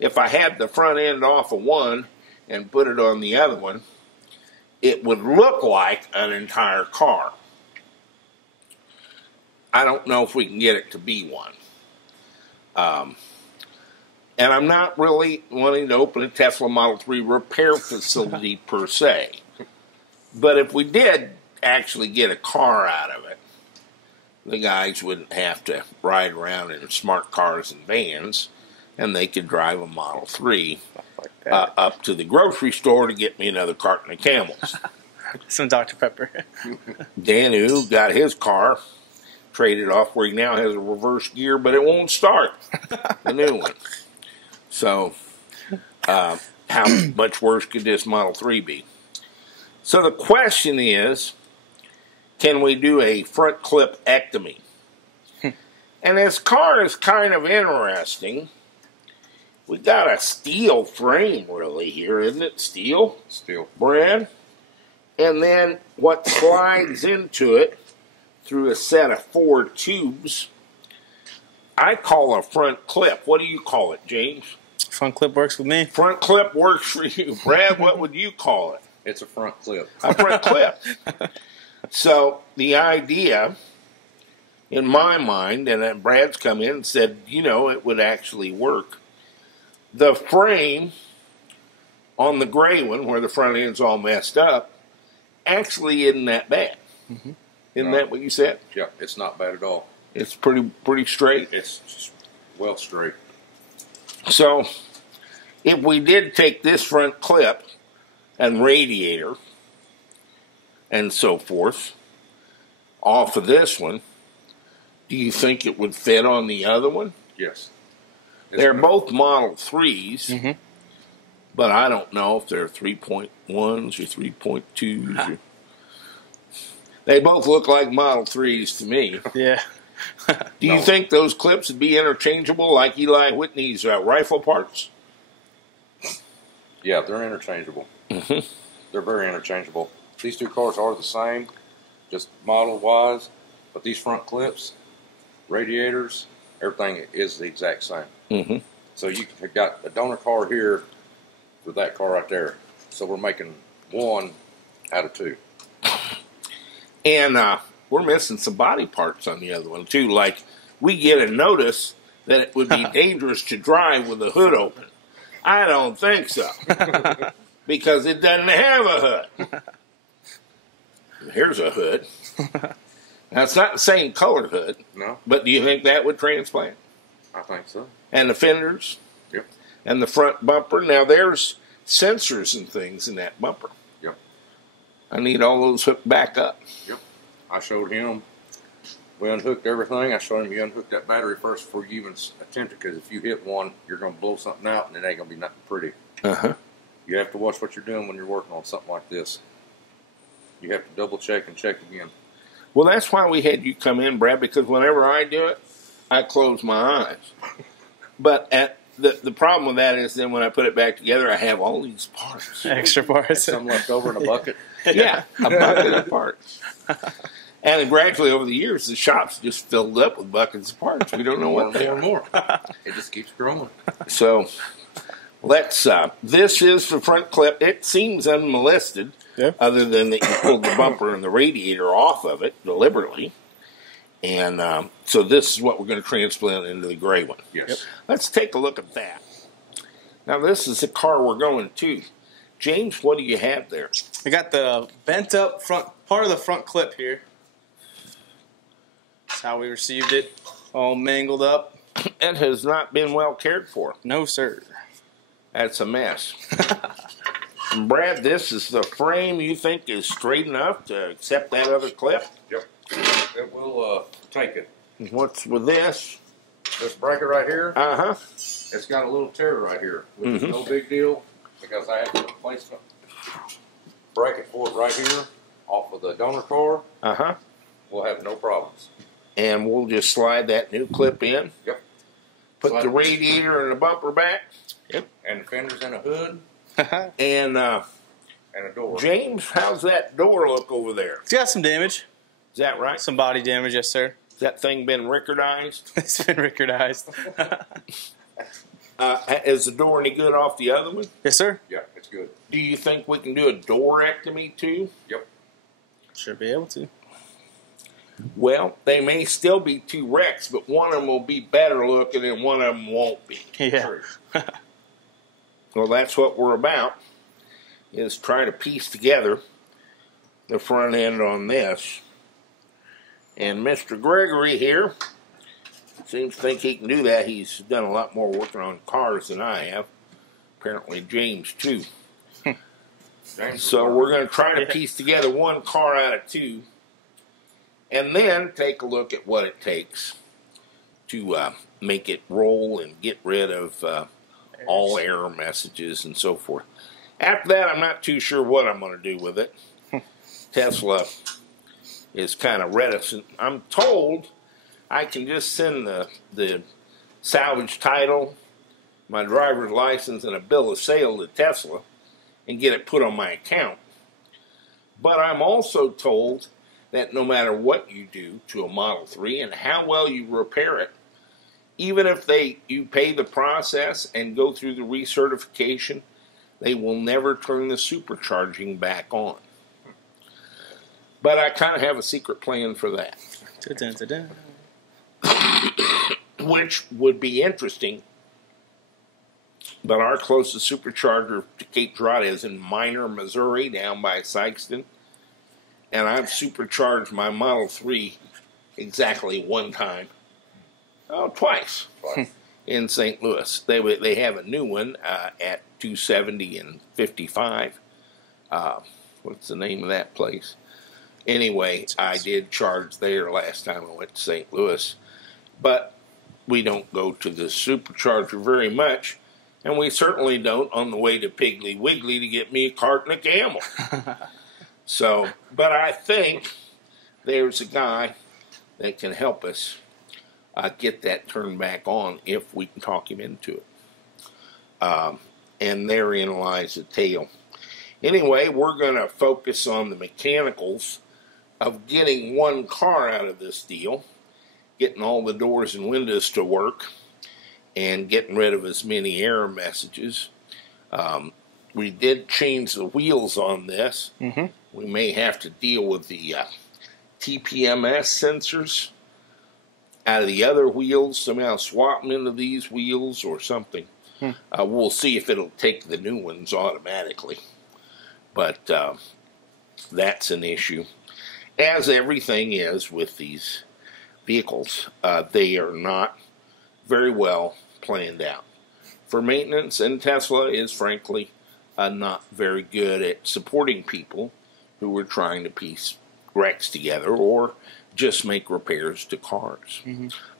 if I had the front end off of one and put it on the other one, it would look like an entire car. I don't know if we can get it to be one. And I'm not really wanting to open a Tesla Model 3 repair facility per se. But if we did actually get a car out of it, the guys wouldn't have to ride around in smart cars and vans, and they could drive a Model 3 up to the grocery store to get me another carton of Camels. Some Dr. Pepper. Danu got his car traded off where he now has a reverse gear, but it won't start. The new one. So, how much worse could this Model 3 be? So the question is, can we do a front clip ectomy? And this car is kind of interesting. We got a steel frame really here, isn't it? Steel? Steel. Brad? And then what slides into it through a set of 4 tubes, I call a front clip. What do you call it, James? Front clip works with me. Front clip works for you. Brad, what would you call it? It's a front clip. A front clip. So the idea, in my mind, and then Brad's come in and said, you know, it would actually work. The frame on the gray one, where the front end's all messed up, actually isn't that bad. Mm-hmm. Isn't that what you said? Yeah, it's not bad at all. It's pretty straight. It's just well straight. So, if we did take this front clip and radiator and so forth off of this one, do you think it would fit on the other one? Yes. They're both Model 3s, Mm-hmm. but I don't know if they're 3.1s or 3.2s. They both look like Model 3s to me. Yeah. Do you think those clips would be interchangeable like Eli Whitney's rifle parts? Yeah, they're interchangeable. Mm-hmm. They're very interchangeable. These two cars are the same, just model-wise, but these front clips, radiators, everything is the exact same. Mm-hmm. So you have got a donor car here with that car right there. So we're making 1 out of 2. And we're missing some body parts on the other one, too. Like, we get a notice that it would be dangerous to drive with the hood open. I don't think so. Because it doesn't have a hood. Here's a hood. Now, it's not the same color hood. No. But do you think that would transplant? I think so. And the fenders? Yep. And the front bumper? Now, there's sensors and things in that bumper. Yep. I need all those hooked back up. Yep. I showed him We unhooked everything. I showed him you unhook that battery first before you even attempt it, because if you hit one, you're going to blow something out, and it ain't going to be nothing pretty. You have to watch what you're doing when you're working on something like this. You have to double check and check again. Well, that's why we had you come in, Brad, because whenever I do it, I close my eyes. But the problem with that is then when I put it back together, I have all these parts. Extra parts. Some left over in a bucket. Yeah, a bucket of parts. And gradually over the years, the shop's just filled up with buckets of parts. We don't know what they are. More. It just keeps growing. So let's. This is the front clip. It seems unmolested, other than that you pulled the bumper and the radiator off of it deliberately. And so this is what we're going to transplant into the gray one. Yes. Let's take a look at that. Now this is the car we're going to. James, what do you have there? I got the bent up front part of the front clip here. That's how we received it. All mangled up. It has not been well cared for. No, sir. That's a mess. And Brad, this is the frame you think is straight enough to accept that other clip? Yep. It will take it. What's with this? This bracket right here, Uh-huh. it's got a little tear right here, which is no big deal, because I have to replace the bracket for it right here off of the donor car. Uh-huh. We'll have no problems. And we'll just slide that new clip in. Yep. Put the radiator and the bumper back. Yep. And the fenders and a hood And and a door. James, how's that door look over there? It's got some damage. Is that right? Some body damage, yes, sir. Has that thing been Rickardized? It's been Rickardized. Is the door any good off the other one? Yes, sir. Yeah, it's good. Do you think we can do a doorectomy too? Yep. Should be able to. Well, they may still be two wrecks, but one of them will be better looking and one of them won't be. Yeah. Well, that's what we're about, is trying to piece together the front end on this. And Mr. Gregory here seems to think he can do that. He's done a lot more working on cars than I have. Apparently James too. So we're going to try to piece together one car out of two, and then take a look at what it takes to make it roll and get rid of all error messages and so forth. After that, I'm not too sure what I'm going to do with it. Tesla is kind of reticent. I'm told I can just send the salvage title, my driver's license, and a bill of sale to Tesla and get it put on my account. But I'm also told that no matter what you do to a Model 3 and how well you repair it, even if you pay the process and go through the recertification, they will never turn the supercharging back on. But I kind of have a secret plan for that. Which would be interesting. But our closest supercharger to Cape Girardeau is in Minor, Missouri, down by Sikeston. And I've supercharged my Model 3 exactly one time. Oh, twice. In St. Louis. They have a new one at 270 and 55. What's the name of that place? Anyway, I did charge there last time I went to St. Louis. But we don't go to the supercharger very much. And we certainly don't on the way to Piggly Wiggly to get me a carton of Camel. So, but I think there's a guy that can help us get that turned back on if we can talk him into it. And therein lies the tale. Anyway, we're going to focus on the mechanicals of getting one car out of this deal, getting all the doors and windows to work, and getting rid of as many error messages. We did change the wheels on this. Mm-hmm. We may have to deal with the TPMS sensors out of the other wheels, somehow swap them into these wheels or something. We'll see if it'll take the new ones automatically. But that's an issue. As everything is with these vehicles, they are not very well planned out for maintenance, and Tesla is frankly not very good at supporting people who are trying to piece wrecks together or just make repairs to cars.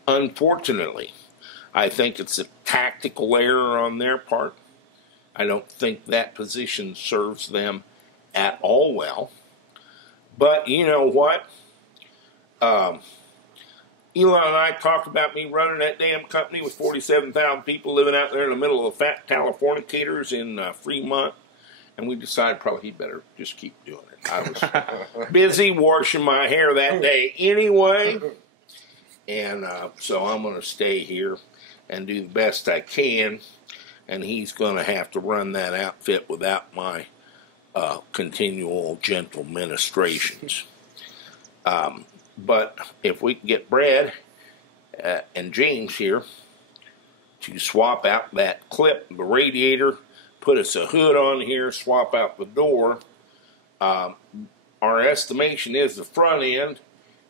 Unfortunately, I think it's a tactical error on their part. I don't think that position serves them at all well. But you know what? Elon and I talked about me running that damn company with 47,000 people living out there in the middle of the fat Californicators in Fremont. And we decided probably he'd better just keep doing it. I was busy washing my hair that day anyway. And so I'm going to stay here and do the best I can. And he's going to have to run that outfit without my continual gentle ministrations. But if we can get Brad and James here to swap out that clip, the radiator, put us a hood on here, swap out the door, our estimation is the front end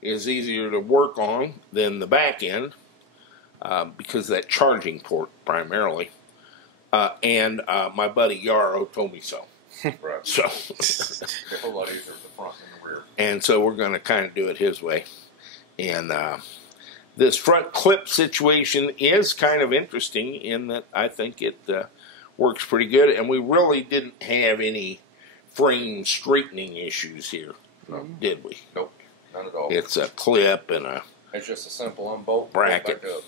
is easier to work on than the back end because of that charging port primarily. And my buddy Yarrow told me so. Right. So It's a whole lot easier with the front than the rear. And so we're going to kind of do it his way. And this front clip situation is kind of interesting in that I think it works pretty good. And we really didn't have any frame straightening issues here, did we? Nope, none at all. It's a clip and a It's just a simple unbolt. bracket. Back up.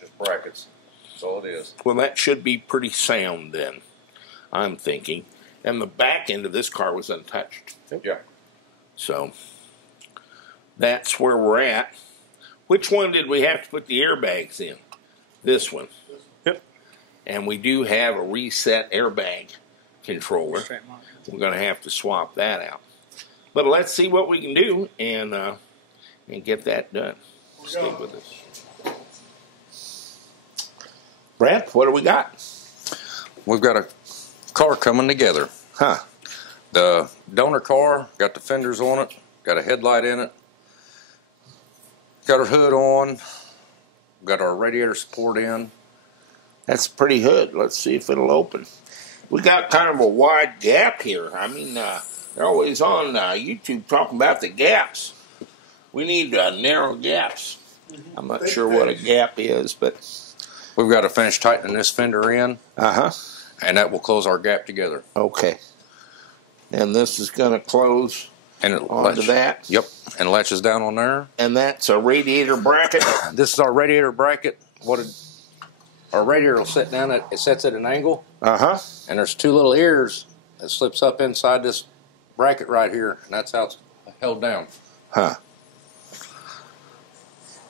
Just brackets. That's all it is. Well, that should be pretty sound then, I'm thinking. And the back end of this car was untouched. Yeah. So that's where we're at. Which one did we have to put the airbags in? This one. Yep. And we do have a reset airbag controller. We're going to have to swap that out. But let's see what we can do and get that done. Stay with us. Brad, what do we got? We've got a car coming together. Huh. The donor car, got the fenders on it, got a headlight in it, got our hood on, got our radiator support in. That's a pretty hood. Let's see if it'll open. We got kind of a wide gap here. I mean, they're always on YouTube talking about the gaps. We need narrow gaps. I'm not sure what a gap is, but We've got to finish tightening this fender in, and that will close our gap together. Okay. And this is going to close And it onto that. Yep, and latches down on there. And that's a radiator bracket. This is our radiator bracket. Our radiator will sit down. It sets at an angle. And there's two little ears that slips up inside this bracket right here, and that's how it's held down.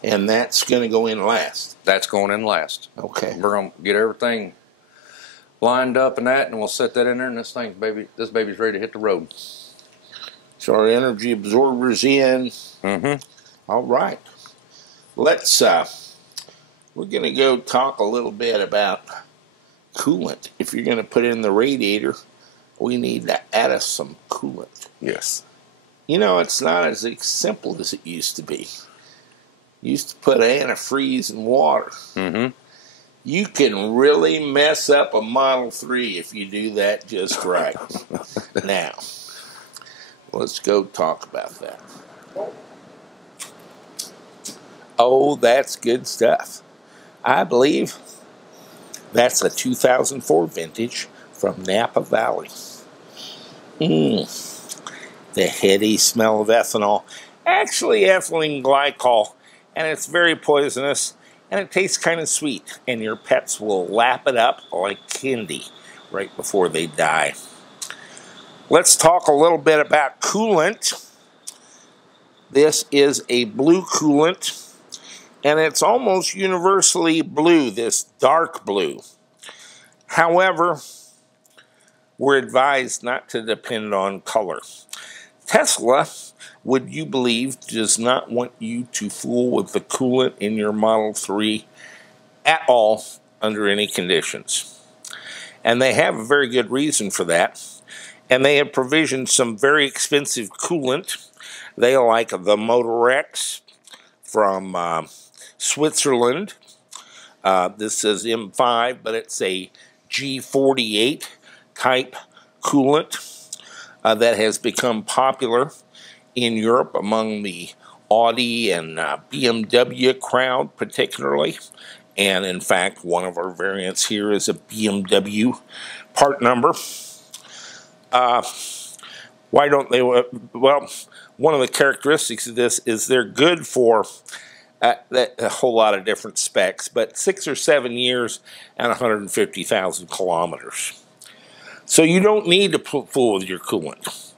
And that's going to go in last. That's going in last. Okay. We're gonna get everything lined up and that, and we'll set that in there. And this baby's ready to hit the road. So our energy absorber's in. All right. Let's. We're going to go talk a little bit about coolant. If you're going to put in the radiator, we need to add us some coolant. Yes. You know, it's not as simple as it used to be. You used to put antifreeze in water. You can really mess up a Model 3 if you do that just right. Now, let's go talk about that. Oh, that's good stuff. I believe that's a 2004 vintage from Napa Valley. The heady smell of ethanol. Actually, ethylene glycol. And it's very poisonous. And it tastes kind of sweet. And your pets will lap it up like candy right before they die. Let's talk a little bit about coolant. This is a blue coolant. And it's almost universally blue, this dark blue. However, we're advised not to depend on color. Tesla, would you believe, does not want you to fool with the coolant in your Model 3 at all under any conditions. And they have a very good reason for that. And they have provisioned some very expensive coolant. They like the Motor X from Switzerland. This says M5, but it's a G48 type coolant that has become popular in Europe among the Audi and BMW crowd particularly. And in fact, one of our variants here is a BMW part number. Why don't they? Well, one of the characteristics of this is they're good for a whole lot of different specs, but 6 or 7 years and 150,000 kilometers. So you don't need to fool with your coolant.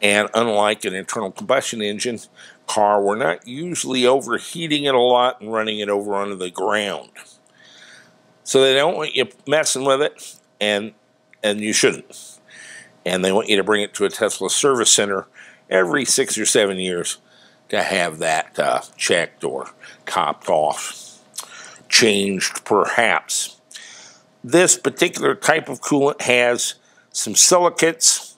And unlike an internal combustion engine car, we're not usually overheating it a lot and running it over onto the ground. So they don't want you messing with it, and you shouldn't. And they want you to bring it to a Tesla service center every 6 or 7 years to have that checked or topped off, changed perhaps. This particular type of coolant has some silicates,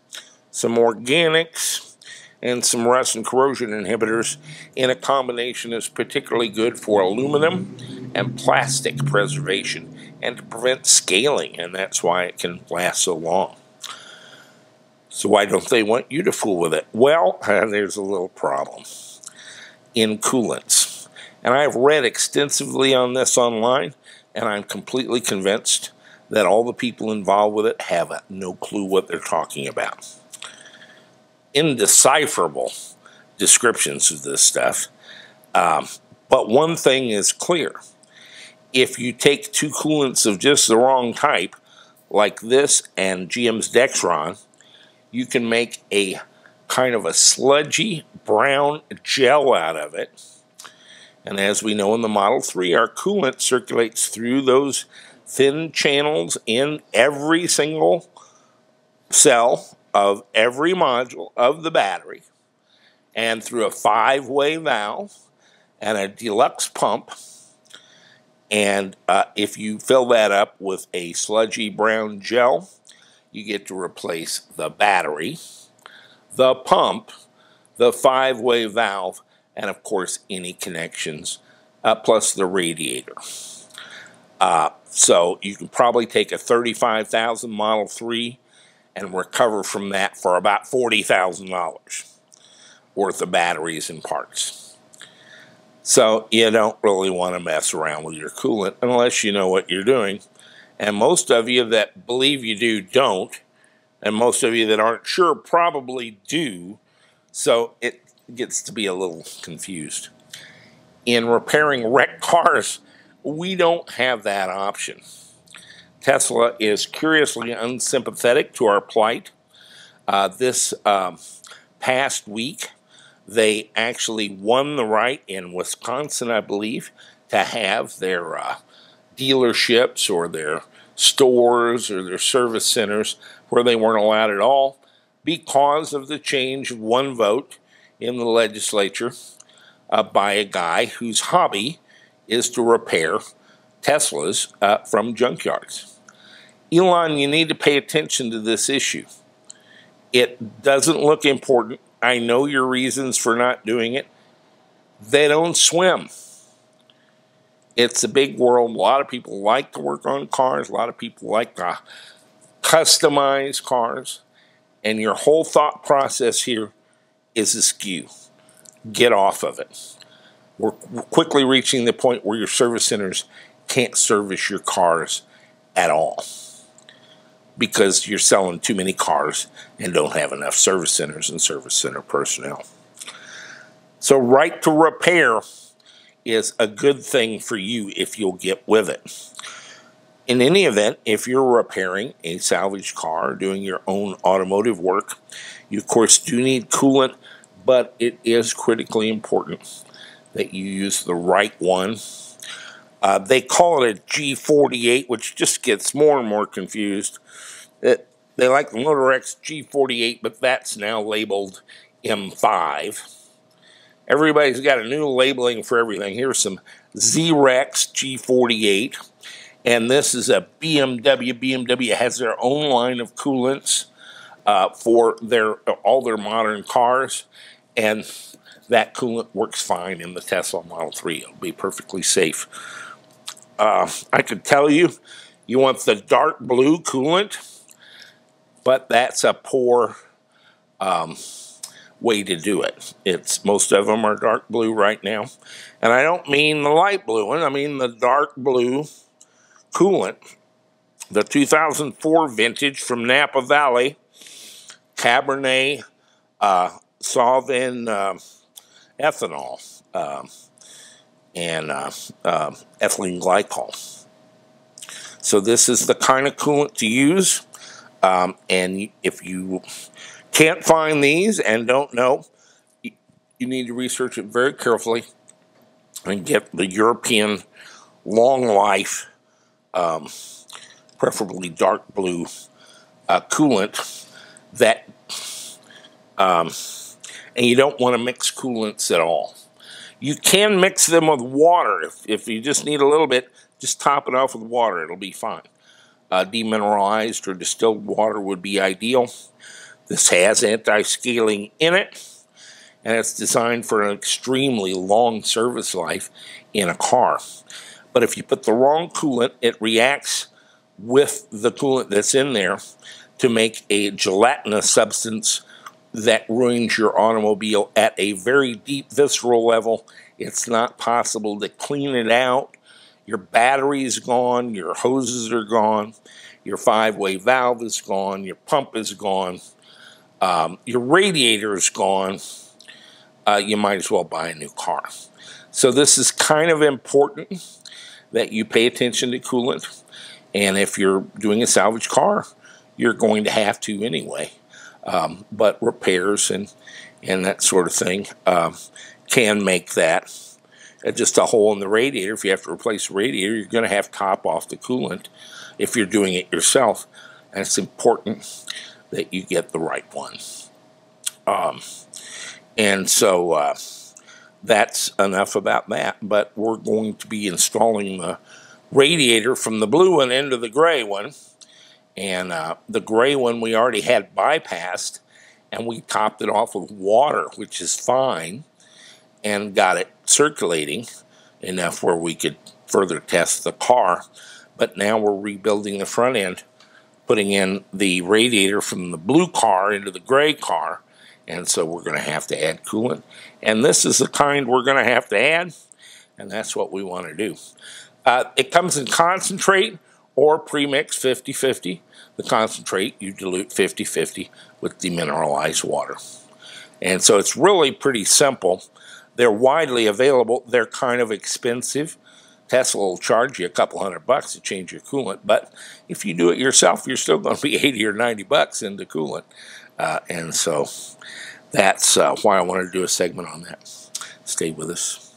some organics, and some rust and corrosion inhibitors in a combination that's particularly good for aluminum and plastic preservation and to prevent scaling, and that's why it can last so long. So why don't they want you to fool with it? Well, there's a little problem in coolants. And I've read extensively on this online, and I'm completely convinced that all the people involved with it have no clue what they're talking about. Indecipherable descriptions of this stuff. But one thing is clear. If you take two coolants of just the wrong type, like this and GM's Dexron, you can make a kind of a sludgy brown gel out of it. And as we know in the Model 3, our coolant circulates through those thin channels in every single cell of every module of the battery, and through a 5-way valve and a deluxe pump. And if you fill that up with a sludgy brown gel, you get to replace the battery, the pump, the 5-way valve, and of course any connections, plus the radiator. So you can probably take a $35,000 Model 3 and recover from that for about $40,000 worth of batteries and parts. So you don't really want to mess around with your coolant unless you know what you're doing. And most of you that believe you do don't, and most of you that aren't sure probably do, so it gets to be a little confused. In repairing wrecked cars, we don't have that option. Tesla is curiously unsympathetic to our plight. This past week, they actually won the right in Wisconsin, I believe, to have their dealerships or their stores or their service centers where they weren't allowed at all because of the change of one vote in the legislature by a guy whose hobby is to repair Teslas from junkyards. Elon, you need to pay attention to this issue. It doesn't look important. I know your reasons for not doing it. They don't swim. It's a big world. A lot of people like to work on cars. A lot of people like to customize cars. And your whole thought process here is askew. Get off of it. We're quickly reaching the point where your service centers can't service your cars at all because you're selling too many cars and don't have enough service centers and service center personnel. So right to repair is a good thing for you if you'll get with it. In any event, if you're repairing a salvaged car, doing your own automotive work, you of course do need coolant, but it is critically important that you use the right one. They call it a G48, which just gets more and more confused. They like the Motor X G48, but that's now labeled M5. Everybody's got a new labeling for everything. Here's some Z-Rex G48, and this is a BMW. BMW has their own line of coolants for all their modern cars, and that coolant works fine in the Tesla Model 3. It'll be perfectly safe. I could tell you, you want the dark blue coolant, but that's a poor way to do it. Most of them are dark blue right now. And I don't mean the light blue one, I mean the dark blue coolant. The 2004 vintage from Napa Valley, Cabernet Sauvignon ethanol and ethylene glycol. So this is the kind of coolant to use. And if you can't find these and don't know, you need to research it very carefully and get the European long life, preferably dark blue coolant that, and you don't want to mix coolants at all. You can mix them with water. If you just need a little bit, just top it off with water. It'll be fine. Demineralized or distilled water would be ideal. This has anti-scaling in it, and it's designed for an extremely long service life in a car. But if you put the wrong coolant, it reacts with the coolant that's in there to make a gelatinous substance that ruins your automobile at a very deep visceral level. It's not possible to clean it out. Your battery is gone, your hoses are gone, your 5-way valve is gone, your pump is gone, your radiator is gone. You might as well buy a new car. So this is kind of important that you pay attention to coolant. And if you're doing a salvage car, you're going to have to anyway. But repairs and that sort of thing can make that just a hole in the radiator. If you have to replace the radiator, you're going to have to top off the coolant if you're doing it yourself. And it's important that you get the right one. And so that's enough about that. But we're going to be installing the radiator from the blue one into the gray one. And the gray one we already had bypassed, and we topped it off with water, which is fine, and got it circulating enough where we could further test the car. But now we're rebuilding the front end, putting in the radiator from the blue car into the gray car, and so we're going to have to add coolant. And this is the kind we're going to have to add, and that's what we want to do. It comes in concentrate or pre-mix 50-50. The concentrate you dilute 50-50 with demineralized water. And so it's really pretty simple. They're widely available. They're kind of expensive. Tesla will charge you a couple $100 to change your coolant, but if you do it yourself, you're still going to be 80 or 90 bucks into coolant. And so that's why I wanted to do a segment on that. Stay with us.